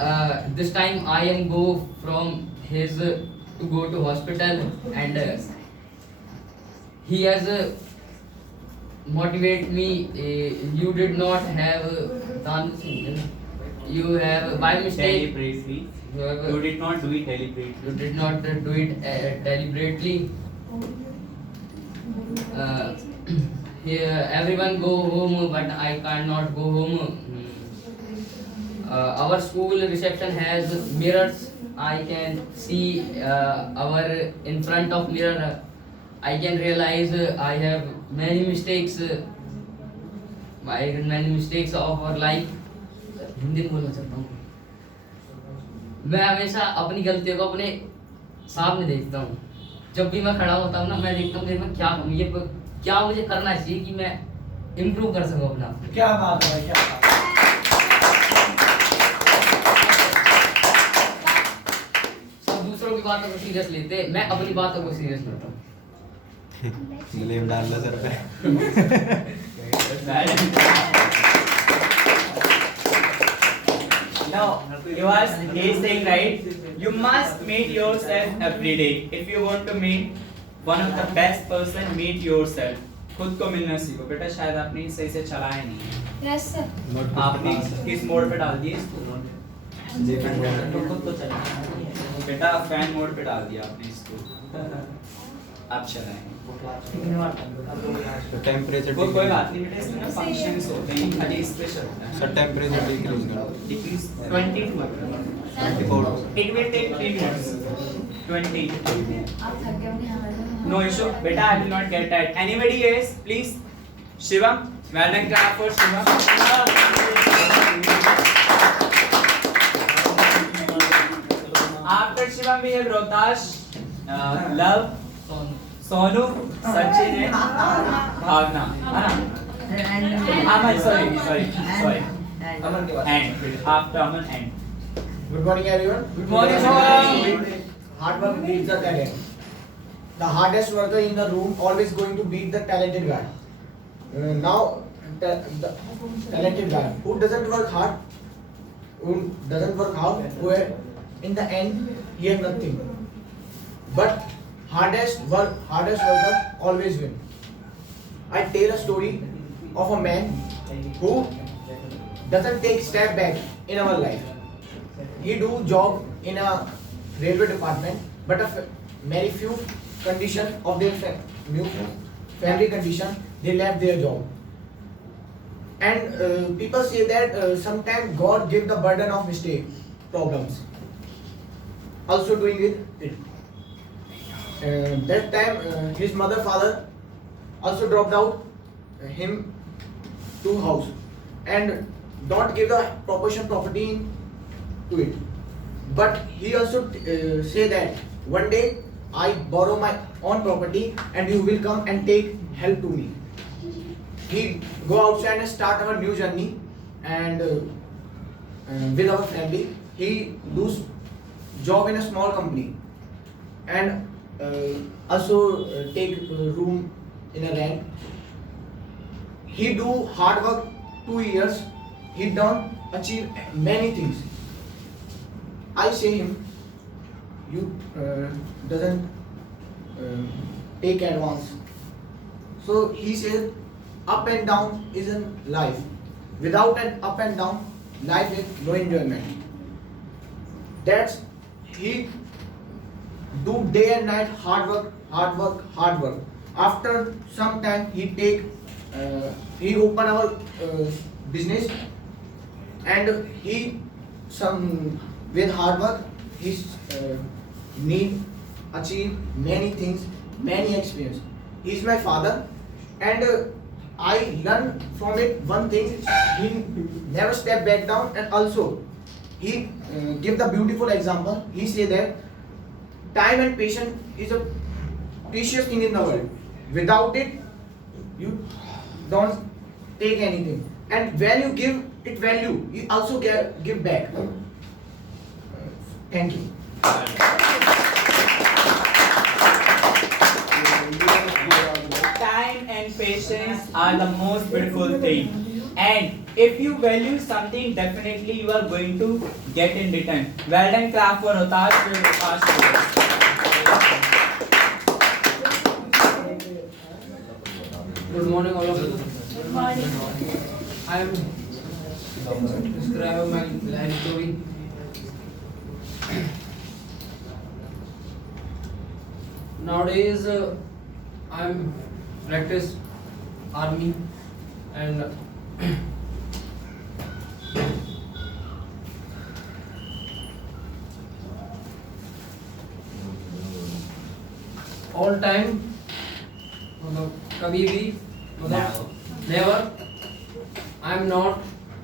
this time I am go from his to go to hospital and he has motivate me. You did not have you have by mistake. Deliberately. You did not do it deliberately. You did not do it deliberately. Here everyone go home, but I cannot go home. Our school reception has mirrors. I can see our in front of mirror. I can realize I have many mistakes. Many mistakes of our life. Hindi में बोलना चाहता हूँ. मैं हमेशा अपनी गलतियों को अपने सामने देखता हूँ. जब भी मैं खड़ा होता हूँ ना, मैं देखता हूँ मैं क्या करूँ, ये क्या मुझे करना चाहिए कि मैं इम्प्रूव कर सकूँ अपना. क्या बात है, क्या बात है. सब दूसरों की बातों को सीरियस लेते, मैं अपनी बातों को सीरियस लेता हूँ. ब्लेम डाल लो सर पे. Now, he is saying right, you must meet yourself every day. If you want to meet one of the best person, meet yourself. खुद को मिलना सीखो. बेटा शायद आपने सही से चलाया नहीं. Yes sir. आपने किस मोड पे डाल दिया इसको? तो खुद तो चला. बेटा फैन मोड पे डाल दिया आपने इसको. अब चलाएं. तो टेम्परेचर कोई बात नहीं बेटा, इसमें फंक्शंस होते हैं, खाली स्पेशल होता है. सर टेम्परेचर डिक्रीज करो. Decrease 22. 24. It will take 3 minutes. 20. No issue. Beta, I will not get that. Anybody else, please? Shivam, well done, clap for Shivam. After Shivam, we have Rohtash, Love, Sonu, Sachin, and Bhavna. Aman, sorry. And after Aman and. Good morning, everyone. Good morning, sir. Hard work beats the talent. The hardest worker in the room always going to beat the talented guy. Now, the talented guy who doesn't work hard, where in the end he has nothing. But hardest worker always win. I tell a story of a man who doesn't take step back in our life. He do job in a railway department, but very few condition of their family condition, they left their job. And people say that sometimes God give the burden of mistake, problems. Also doing it. That time his father also dropped out him to house and don't give the proportion property to it. But he also say that one day I borrow my own property and you will come and take help to me. He go outside and start our new journey and with our family. He does job in a small company and also take room in a rent. He do hard work 2 years. He don't achieve many things. I say him, you doesn't take advance. So he says, up and down is in life. Without an up and down, life is no enjoyment. That's he do day and night hard work. After some time he open our business and he with hard work he need achieve many things, many experience. He is my father and I learn from it one thing, he never step back down and also he give the beautiful example. He say that time and patience is a precious thing in the world. Without it, you don't take anything. And when you give it value, you also give back. Thank you. Time and patience are the most beautiful thing. And if you value something, definitely you are going to get in return. Well done, clap for Rohtash. Good morning, all of you. Good morning. I am describing my life story. Nowadays, I'm practice army and all time मतलब कभी भी मतलब never I am not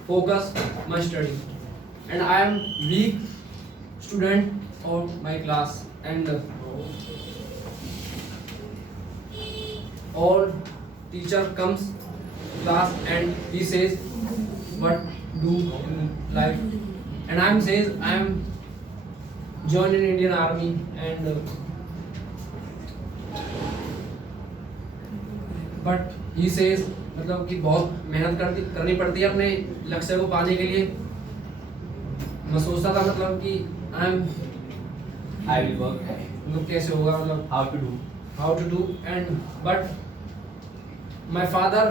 focused my study and I am weak student of my class and all teacher comes class and he says what do in life and I am says I am joined in Indian Army and but he says मतलब कि बहुत मेहनत करनी पड़ती है अपने लक्ष्य को पाने के लिए मैं सोचता था मतलब कि I will work. मतलब कैसे होगा मतलब how to do and but my father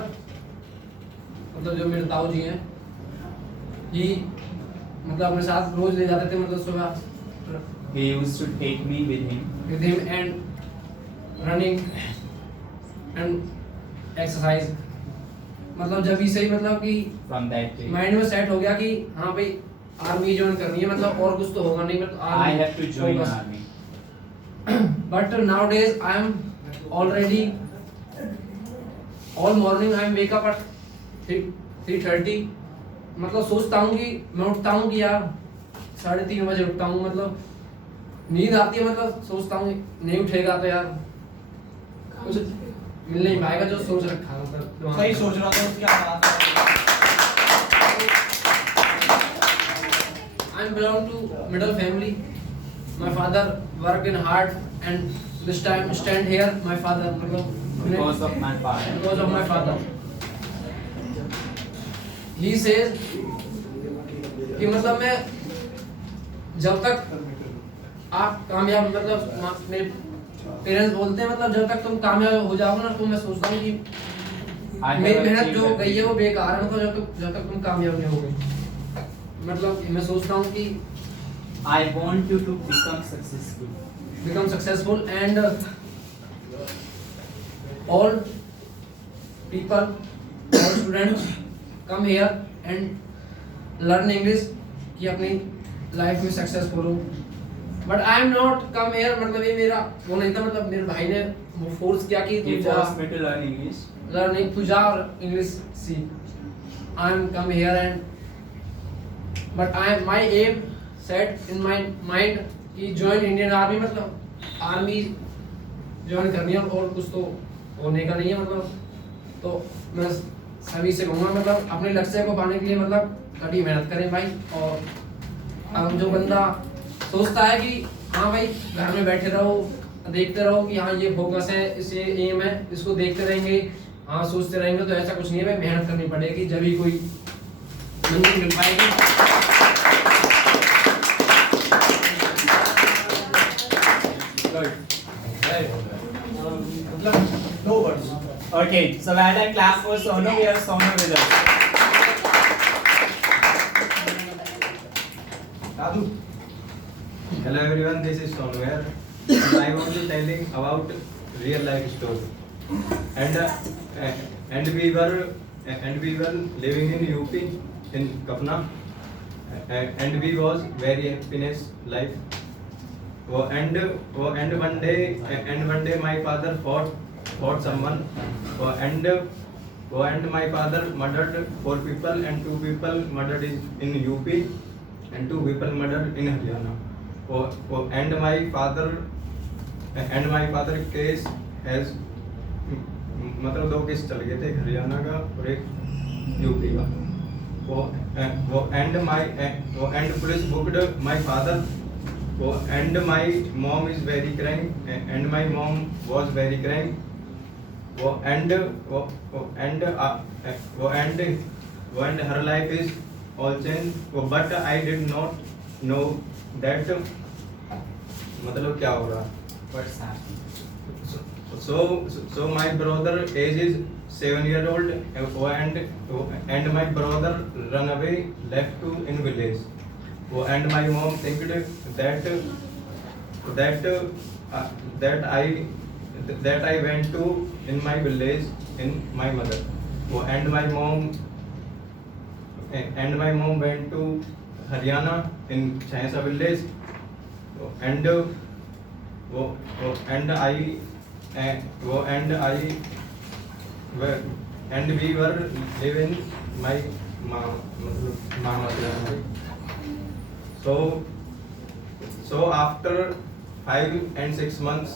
मतलब जो मेरे ताऊ जी हैं he मतलब अपने साथ रोज ले जाते थे मतलब सुबह He used to take me with him and running and exercise मतलब जब से ही मतलब कि from that day. माइंड में सेट हो गया कि हाँ भाई आर्मी ज्वाइन करनी है मतलब और कुछ तो होगा नहीं मतलब I have to join army. But nowadays I am already all morning I am wake up at 3:30 मतलब सोचता हूँ कि मैं उठता हूँ कि यार 3:30 बजे उठता हूँ मतलब नींद आती है मतलब सोचता हूँ नहीं उठेगा तो यार कुछ मिल नहीं पाएगा जो सोच रखा है मतलब सही सोच रहा था उसके हाथ I belong to middle family. My father worked in hard and this time stand here my father Because of my father. Because of my father. He says कि मतलब मैं जब तक आप कामयाब मतलब मेरे पेरेंट्स बोलते हैं मतलब जब तक तुम कामयाब हो जाओगे ना तो मैं सोचता हूँ कि मेरी मेहनत जो गई है वो बेकार है मतलब जब तक तुम कामयाब नहीं होगे मतलब मैं सोचता हूँ कि I want you to become successful and all people all students come here and learn English कि अपनी लाइफ में सक्सेसफुल हो but I am not come here मतलब ये मेरा वो नहीं था मतलब मेरे भाई ने वो फोर्स किया कि He forced me to learn English. Learning तू जा और इंग्लिश सीख I am come here and but I am my am set in my mind कि जॉइन इंडियन आर्मी मतलब आर्मी ज्वाइन करनी है और कुछ तो होने का नहीं है मतलब तो मैं सभी से कहूँगा मतलब अपने लक्ष्य को पाने के लिए मतलब कड़ी मेहनत करें भाई और अब जो बंदा सोचता है कि हाँ भाई घर में बैठे रहो देखते रहो कि हाँ ये फोकस है इसे एम है इसको देखते रहेंगे हाँ सोचते रहेंगे तो ऐसा कुछ नहीं है भाई मेहनत करनी पड़ेगी जब ही कोई मंजिल मिल पाएगी No words. Okay, so well done, clap for Sonu. We have Sonu with us. Hello everyone, this is Sonu here. I want to telling about real life story. And we were living in UP in Kapna, and we was very happiness life. And one day my father fought someone, and my father murdered 4 people and 2 people murdered in UP and 2 people murdered in Haryana. And my father case has मतलब 2 case चल गए थे, एक हरियाणा का और एक यूपी का। वो and police booked my father, वो and my mom is very crying and my mom was very crying, वो and her life is all change, but I did not know that मतलब क्या हो रहा। So my brother age is 7-year-old and my brother run away left to in village, and my mom think that I went to in my village in my mother, and my mom went to Haryana in Chaisa village, and we were living my mama. So after 5 and 6 months,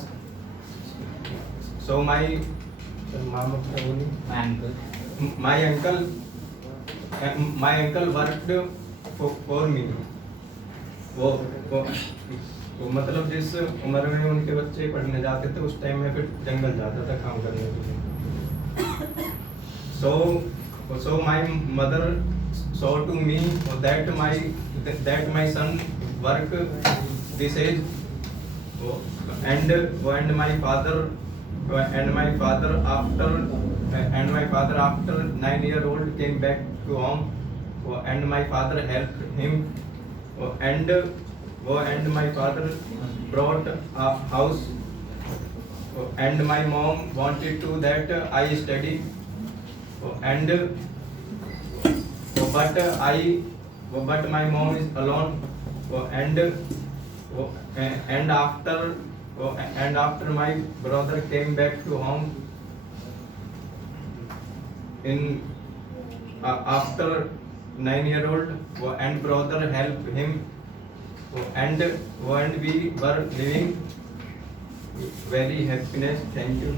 so my uncle worked for me. वो मतलब जिस उम्र में उनके बच्चे पढ़ने जाते थे उस टाइम में फिर जंगल जाता था काम करने के लिए। So my mother saw to me that my son work this age, and my father after 9-year-old came back to home, and my father helped him, and my father brought a house, and my mom wanted to that I study, but my mom is alone, and after my brother came back to home after 9-year-old, and brother helped him, and we were living very happiness. Thank you.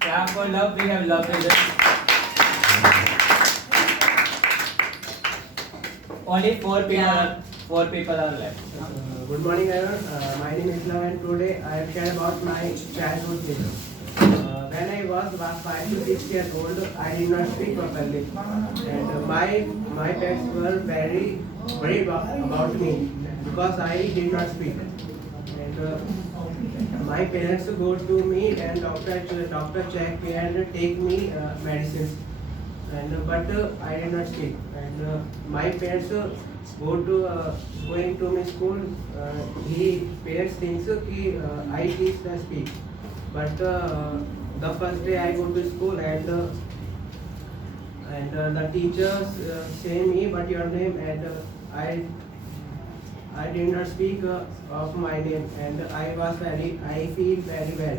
Clap for love. We have love in this. Only 4 people are left. Good morning, everyone. My name is Islam, and today I will share about my childhood days. When I was 5 to 6 years old, I did not speak properly, and my parents were very worried about me because I did not speak. And my parents go to me, and doctor check me and take me medicines, but I did not speak. And my parents going to my school. Parents thinks I teach them speak, but the first day I go to school, and the teachers say me, "What your name?" And I did not speak of my name, and I feel very bad,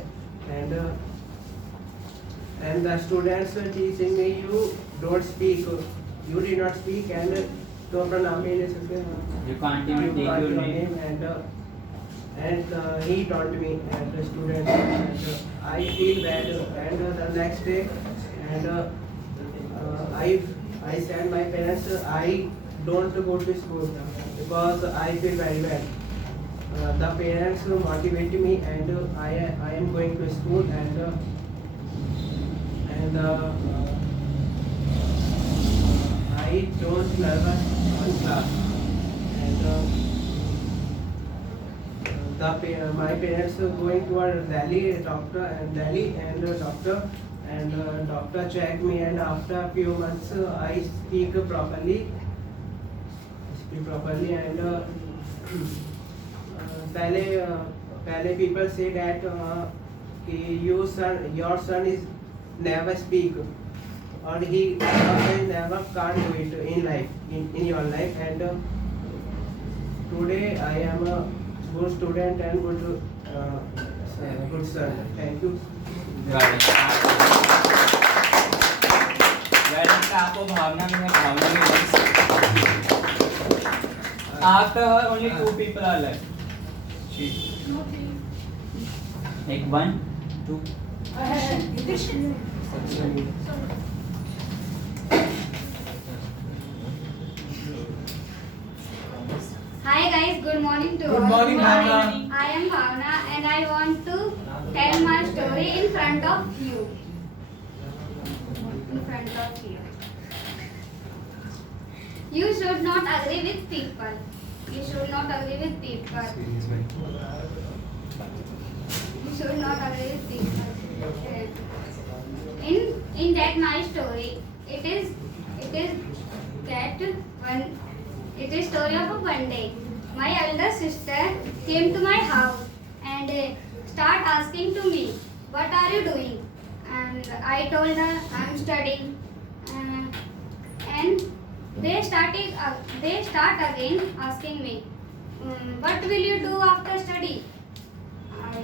and the students teaching me, "You don't speak, you did not speak, and तो अपना नाम ही ले सकते हैं, You can't even take your name." And he taught me as a student, and I feel bad. And the next day, and I said my parents I don't go to school because I feel very bad. The parents motivate me, and I am going to school, and I don't nervous on class, and my parents going to a doctor, and doctor check me, and after a few months I speak properly, and पहले people say that your son is never speak, or he never can't do it in life, in your life, and today I am a good student and good son. Thank you. आपको भावना में After her, only 2 people are left. Take 1, 2. Hi guys, good morning to Good all. morning, Bhavna. I am Bhavna and I want to tell my story in front of you. In front of you. You should not agree with people. You should not agree with people. You should not agree with people. In that my story, it is that one. It is story of one day. My elder sister came to my house and start asking to me, "What are you doing?" And I told her, "I'm studying." And they start again asking me, "What will you do after study?" I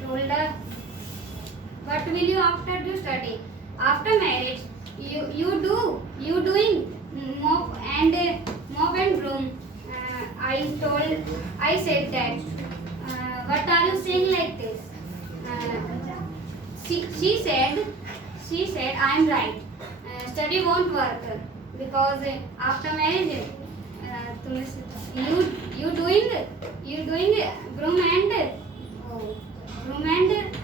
told her, "What will you after do study? After marriage, you doing mop and broom." I said that. "What are you saying like this?" She said I'm right. Study won't work because after marriage, you doing broom and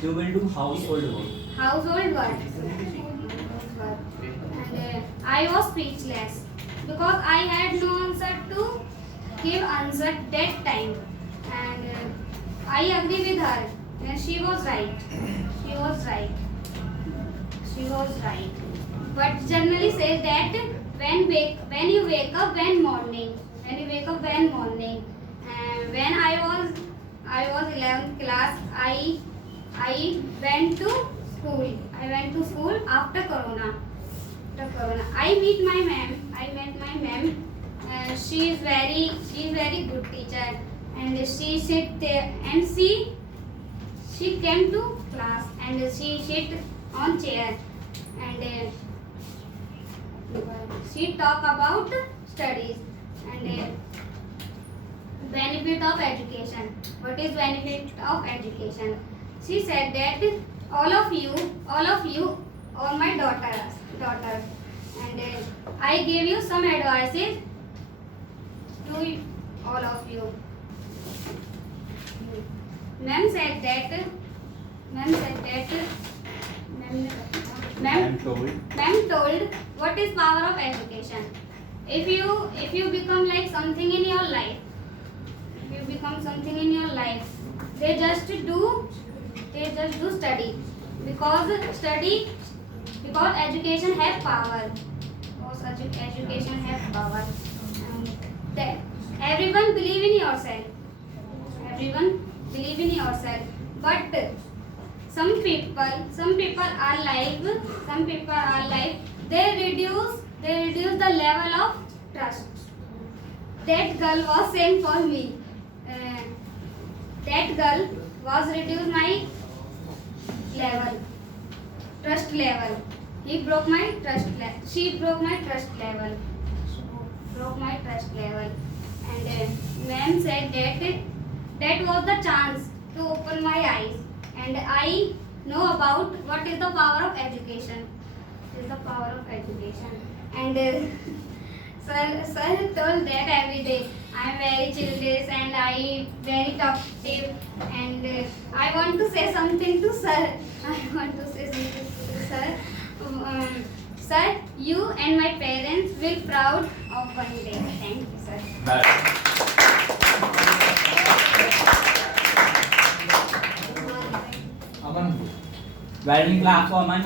You will do household work. household work. And I was speechless because I had no answer to give answer that time. And I agree with her. And she was right. She was right. She was right. But generally says that when you wake up one morning, when I was 11th class, I went to school. I went to school after Corona. I met my ma'am. She is very good teacher, and she sit there and she came to class and she sit on chair and she talk about studies and benefit of education. What is benefit of education? She said that all of you are my daughters, and I gave you some advices to all of you. Ma'am said that. Ma'am told what is power of education. If you become like something in your life, they just do study because education has power. Because education has power. That everyone believe in yourself. But some people are like they reduce the level of trust. That girl was same for me. That girl was reduced my trust level. She broke my trust level. And ma'am said that was the chance to open my eyes, and I know about what is the power of education. And sir told that every day I am very childish and I very talkative, and I want to say something to sir. Sir, you and my parents will proud of one day. Thank you, sir. Aman. Welding class for Aman.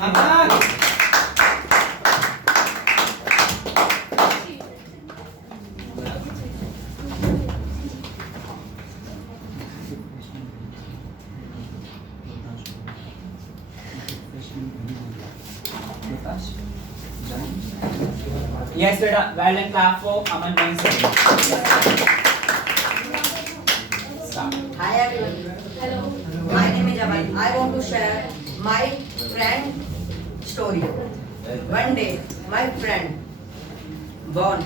Yes, beta. Welding class for Aman. Hi everyone. Hello. My name is Aman. I want to share my friend story. One day, my friend born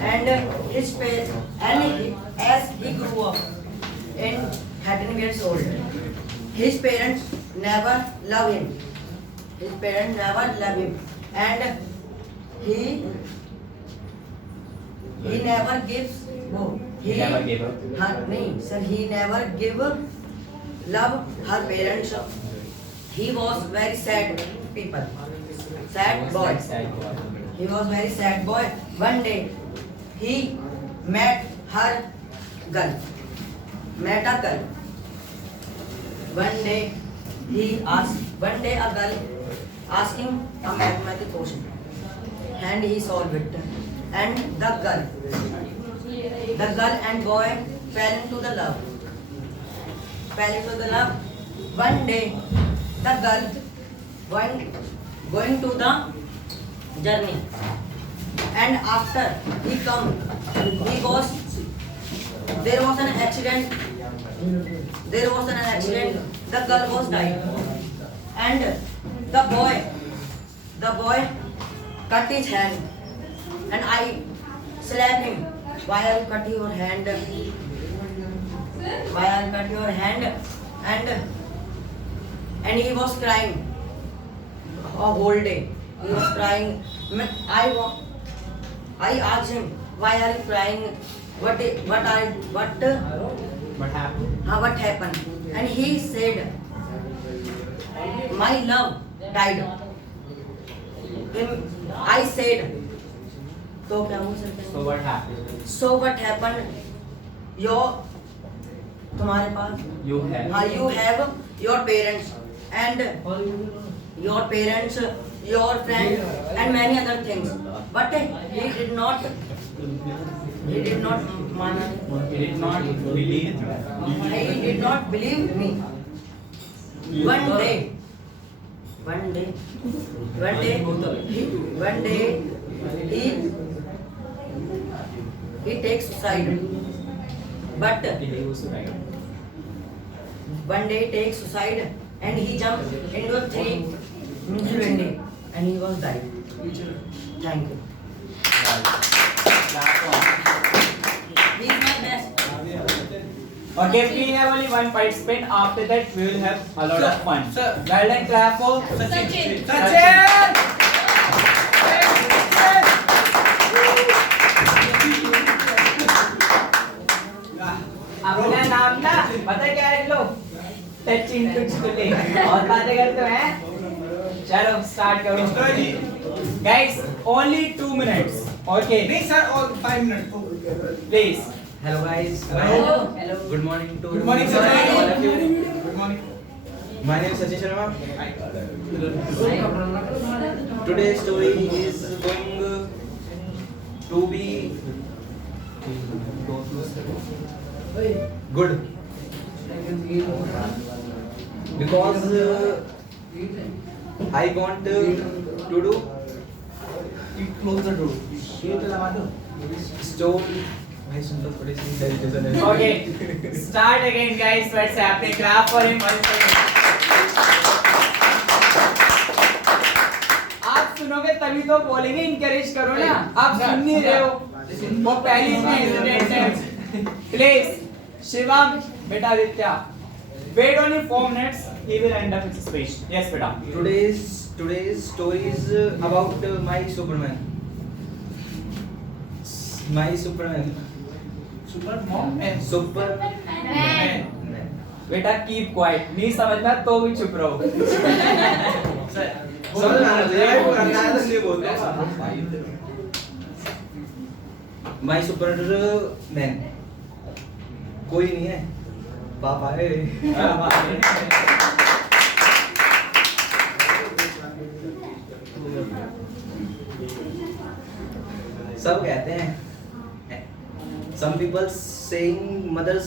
and as he grew up in 13 years old, his parents never love him. His parents never love him, and he never gives. He never gave up. नहीं sir, he never give love her parents. He was very sad people. Sad boy. He was very sad boy. One day he met her girl. Met a girl. One day a girl asking a mathematical question, and he solved it. And the girl and boy fell into the love. One day the girl going to the journey, and after there was an accident. The girl was died, and the boy cut his hand, and I slapped him. Why are you cutting your hand? And he was crying a whole day. He was crying. I asked him, why are you crying? What happened? What happened? And he said, my love died. I said, so what happened? So what happened? तुम्हारे पास You have. You have your parents and your friend and many other things, but he did not believe me. One day he takes suicide. But one day he takes suicide and he jumped into a tree and he was died. Thank you. He is my best. Okay, we have only one participant. After that, we will have a lot of fun. Well done, clap for Sachin. अपना नाम ना पता क्या रख लो सचिन टुचकुले और बातें करते हैं चलो स्टार्ट करो guys only 2 minutes okay नहीं sir all 5 minutes please hello guys hello good morning sir all of you good morning my name is Sachin Sharma today's story is going to be good because I want to do close the door stone okay start again guys what's happening clap for him आप सुनोगे तभी तो बोलेंगे encourage करो ना आप सुन नहीं रहे हो वो पहली इंसिडेंट है प्लीज शिवम बेटा Aditya wait only 4 minutes he will end up his speech yes beta today's story is about my superman बेटा keep quiet नहीं समझना तो भी चुप रहो my superman कोई नहीं है पापा है सब कहते हैं some people saying mothers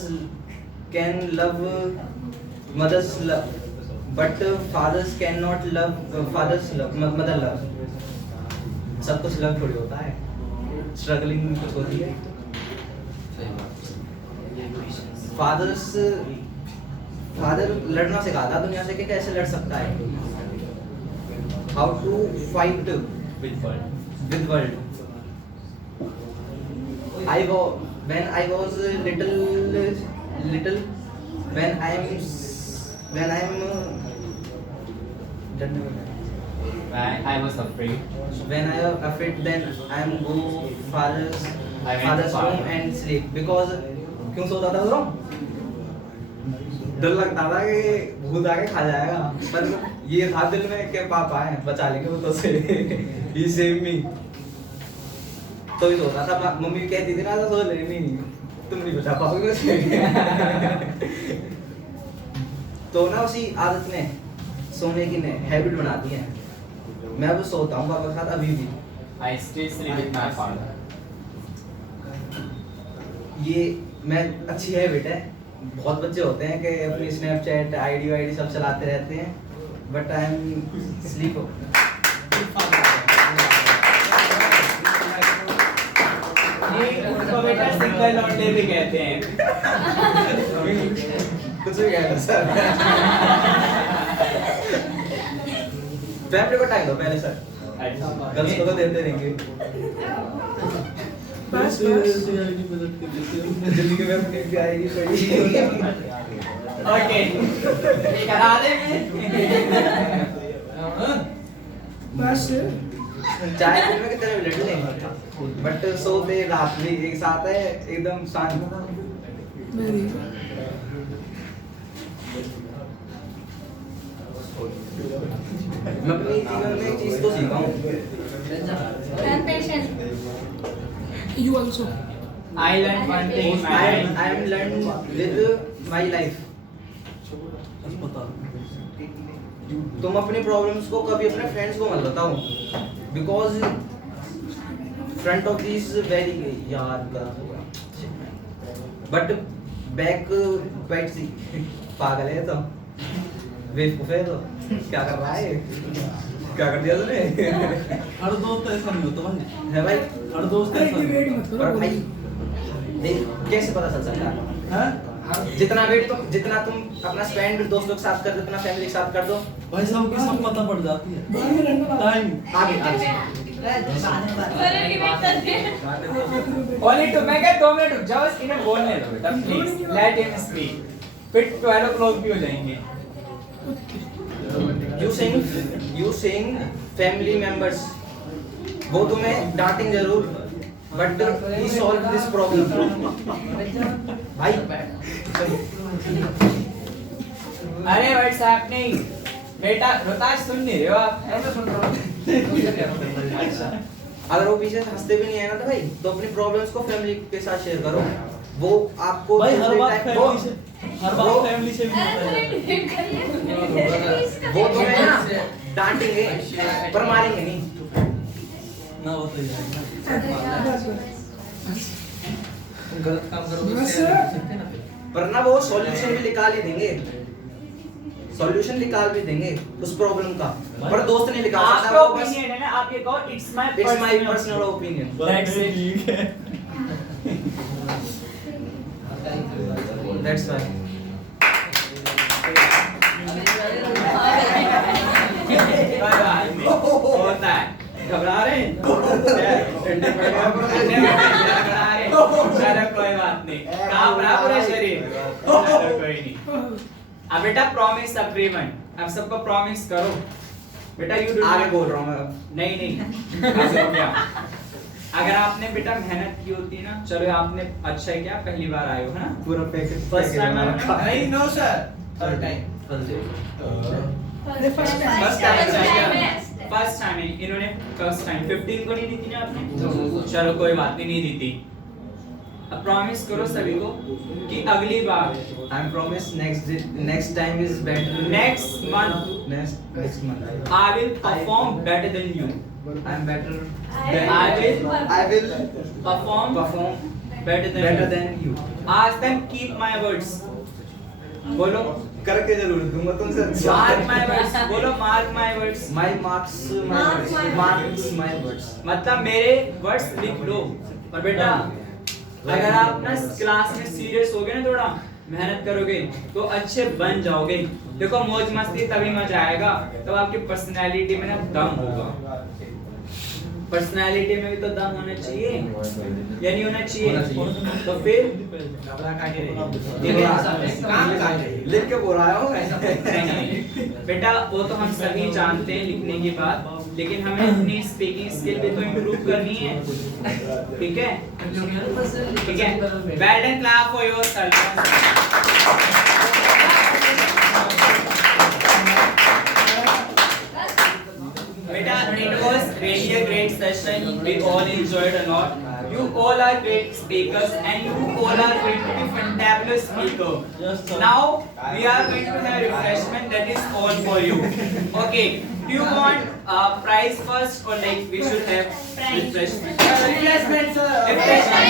can love but fathers cannot love mother love सब कुछ लव थोड़ी होता है स्ट्रगलिंग कुछ होती है फादर लड़ना सिखाता दुनिया से कि कैसे लड़ सकता है how to fight with world when I was little, when I'm I was afraid. When I am afraid, then I'm go father's I went father's to room father. and sleep because क्यों सोता था उधरों? डर लगता था कि भूत आके खा जाएगा, पर ये था दिल में कि पापा है बचा लेंगे वो तो से he saved me. तो ही सोता था, मम्मी कहती थी ना तो सो ले नहीं, तुम नहीं बचा पाओगे मुझे. तो ना उसी आदत ने सोने की ने हैबिट बना दी है. मैं अब सोता हूँ पापा के साथ अभी भी. I still sleep with my father. ये मैं अच्छी हैबिट है. बहुत बच्चे होते हैं कि अपनी स्नैपचैट आईडी सब चलाते रहते हैं, बट आई एम स्लीप. उसको बेटा सिंगल लौंडे भी कहते हैं. कुछ भी कहना सर. फैमिली को टाइम दो पहले सर. गर्ल्स को तो देते रहेंगे. बस जिंदगी में अपनी भी आएगी कोई. ओके करा देंगे. बस चाय पीने में कितने मिनट लेंगे, बट सोते रात भी एक साथ है एकदम शांत. मैं अपने जीवन में एक चीज तो सीखा हूँ. you also. I learned one thing. I am learned with my life. तुम अपनी प्रॉब्लम्स को कभी अपने फ्रेंड्स को मत बताओ, because front of this very यार का बट बैक क्वाइट सी पागल है तो बेवकूफ है. तो क्या कर रहा है, क्या कर दिया तूने? हर दोस्त ऐसा नहीं होता भाई. है भाई, हर दोस्त ऐसा नहीं होता. और भाई देख कैसे पता चल सकता है? जितना जितना तुम अपना स्पेंड दोस्तों के साथ कर दो, उतना फैमिली के साथ कर दो भाई, सबकी सब पता पड़ जाती है. टाइम आगे Only to मैं क्या 2 मिनट रुक जाओ, इन्हें बोलने दो बेटा प्लीज. Let him speak. फिर 12 o'clock भी हो जाएंगे. You saying family members, वो तुम्हें डांटेंगे जरूर, but he solve this problem. भाई अरे व्हाट्स हैपनिंग बेटा? रोताश सुन नहीं रहे हो आप? मैं सुन रहा हूँ. अगर वो पीछे से हंसते भी नहीं है ना तो भाई, तो अपनी प्रॉब्लम्स को फैमिली के साथ शेयर करो. वो आपको भाई हर बात वो फैमिली से भी होता है. वो तुम्हें ना डांटेंगे पर मारेंगे नहीं. ना होता है. गलत काम करो पर ना वो सॉल्यूशन भी निकाल ही देंगे. सॉल्यूशन निकाल भी देंगे उस प्रॉब्लम का, पर दोस्त नहीं निकाल सकता. आपका ओपिनियन है ना, आप ये कहो it's my personal opinion. That's it. That's why. होता है. घबरा रहे हैं? चलो कोई बात नहीं. कांप रहा पूरा शरीर. चलो कोई नहीं. अब बेटा प्रॉमिस अग्रीमेंट. अब सबको प्रॉमिस करो बेटा. यू डू आगे बोल रहा हूँ मैं. नहीं ऐसे हो गया. अगर आपने बेटा मेहनत की होती ना, चलो आपने अच्छा ही किया, पहली बार आए हो है ना. पूरा पैकेज फर्स्ट टाइम नहीं no sir. Third time. First time इन्होंने फर्स्ट टाइम 15 को नहीं दी थी ना आपने? चलो कोई बात नहीं दी थी. अब प्रॉमिस करो सभी को कि अगली बार I promise next time is better. next month next month I will perform better than you. I'm better. I will perform better better than you. Ask them keep my words. बोलो करके जरूर दूंगा तुमसे. mark my words. बोलो mark my words. My marks my words. मतलब मेरे words लिख लो. और बेटा अगर आप ना क्लास में सीरियस होगे ना, थोड़ा मेहनत करोगे तो अच्छे बन जाओगे. देखो मौज मस्ती तभी मजा आएगा, तब आपकी पर्सनैलिटी में ना दम होगा. पर्सनालिटी में भी तो दम होना चाहिए या नहीं होना चाहिए? तो फिर लिख के बोल रहा हूँ बेटा वो तो हम सभी जानते हैं लिखने के बाद, लेकिन हमें अपनी स्पीकिंग स्किल भी तो इम्प्रूव करनी है, ठीक है? ठीक है, well done, clap for yourself. Beta, it was really a great session. We all enjoyed a lot. You all are great speakers, and you all are going to be fantabulous speakers. Now we are going to have refreshment. That is all for you. Okay. Do you want prize first, or like we should have refreshment? Refreshment, sir. Refreshment.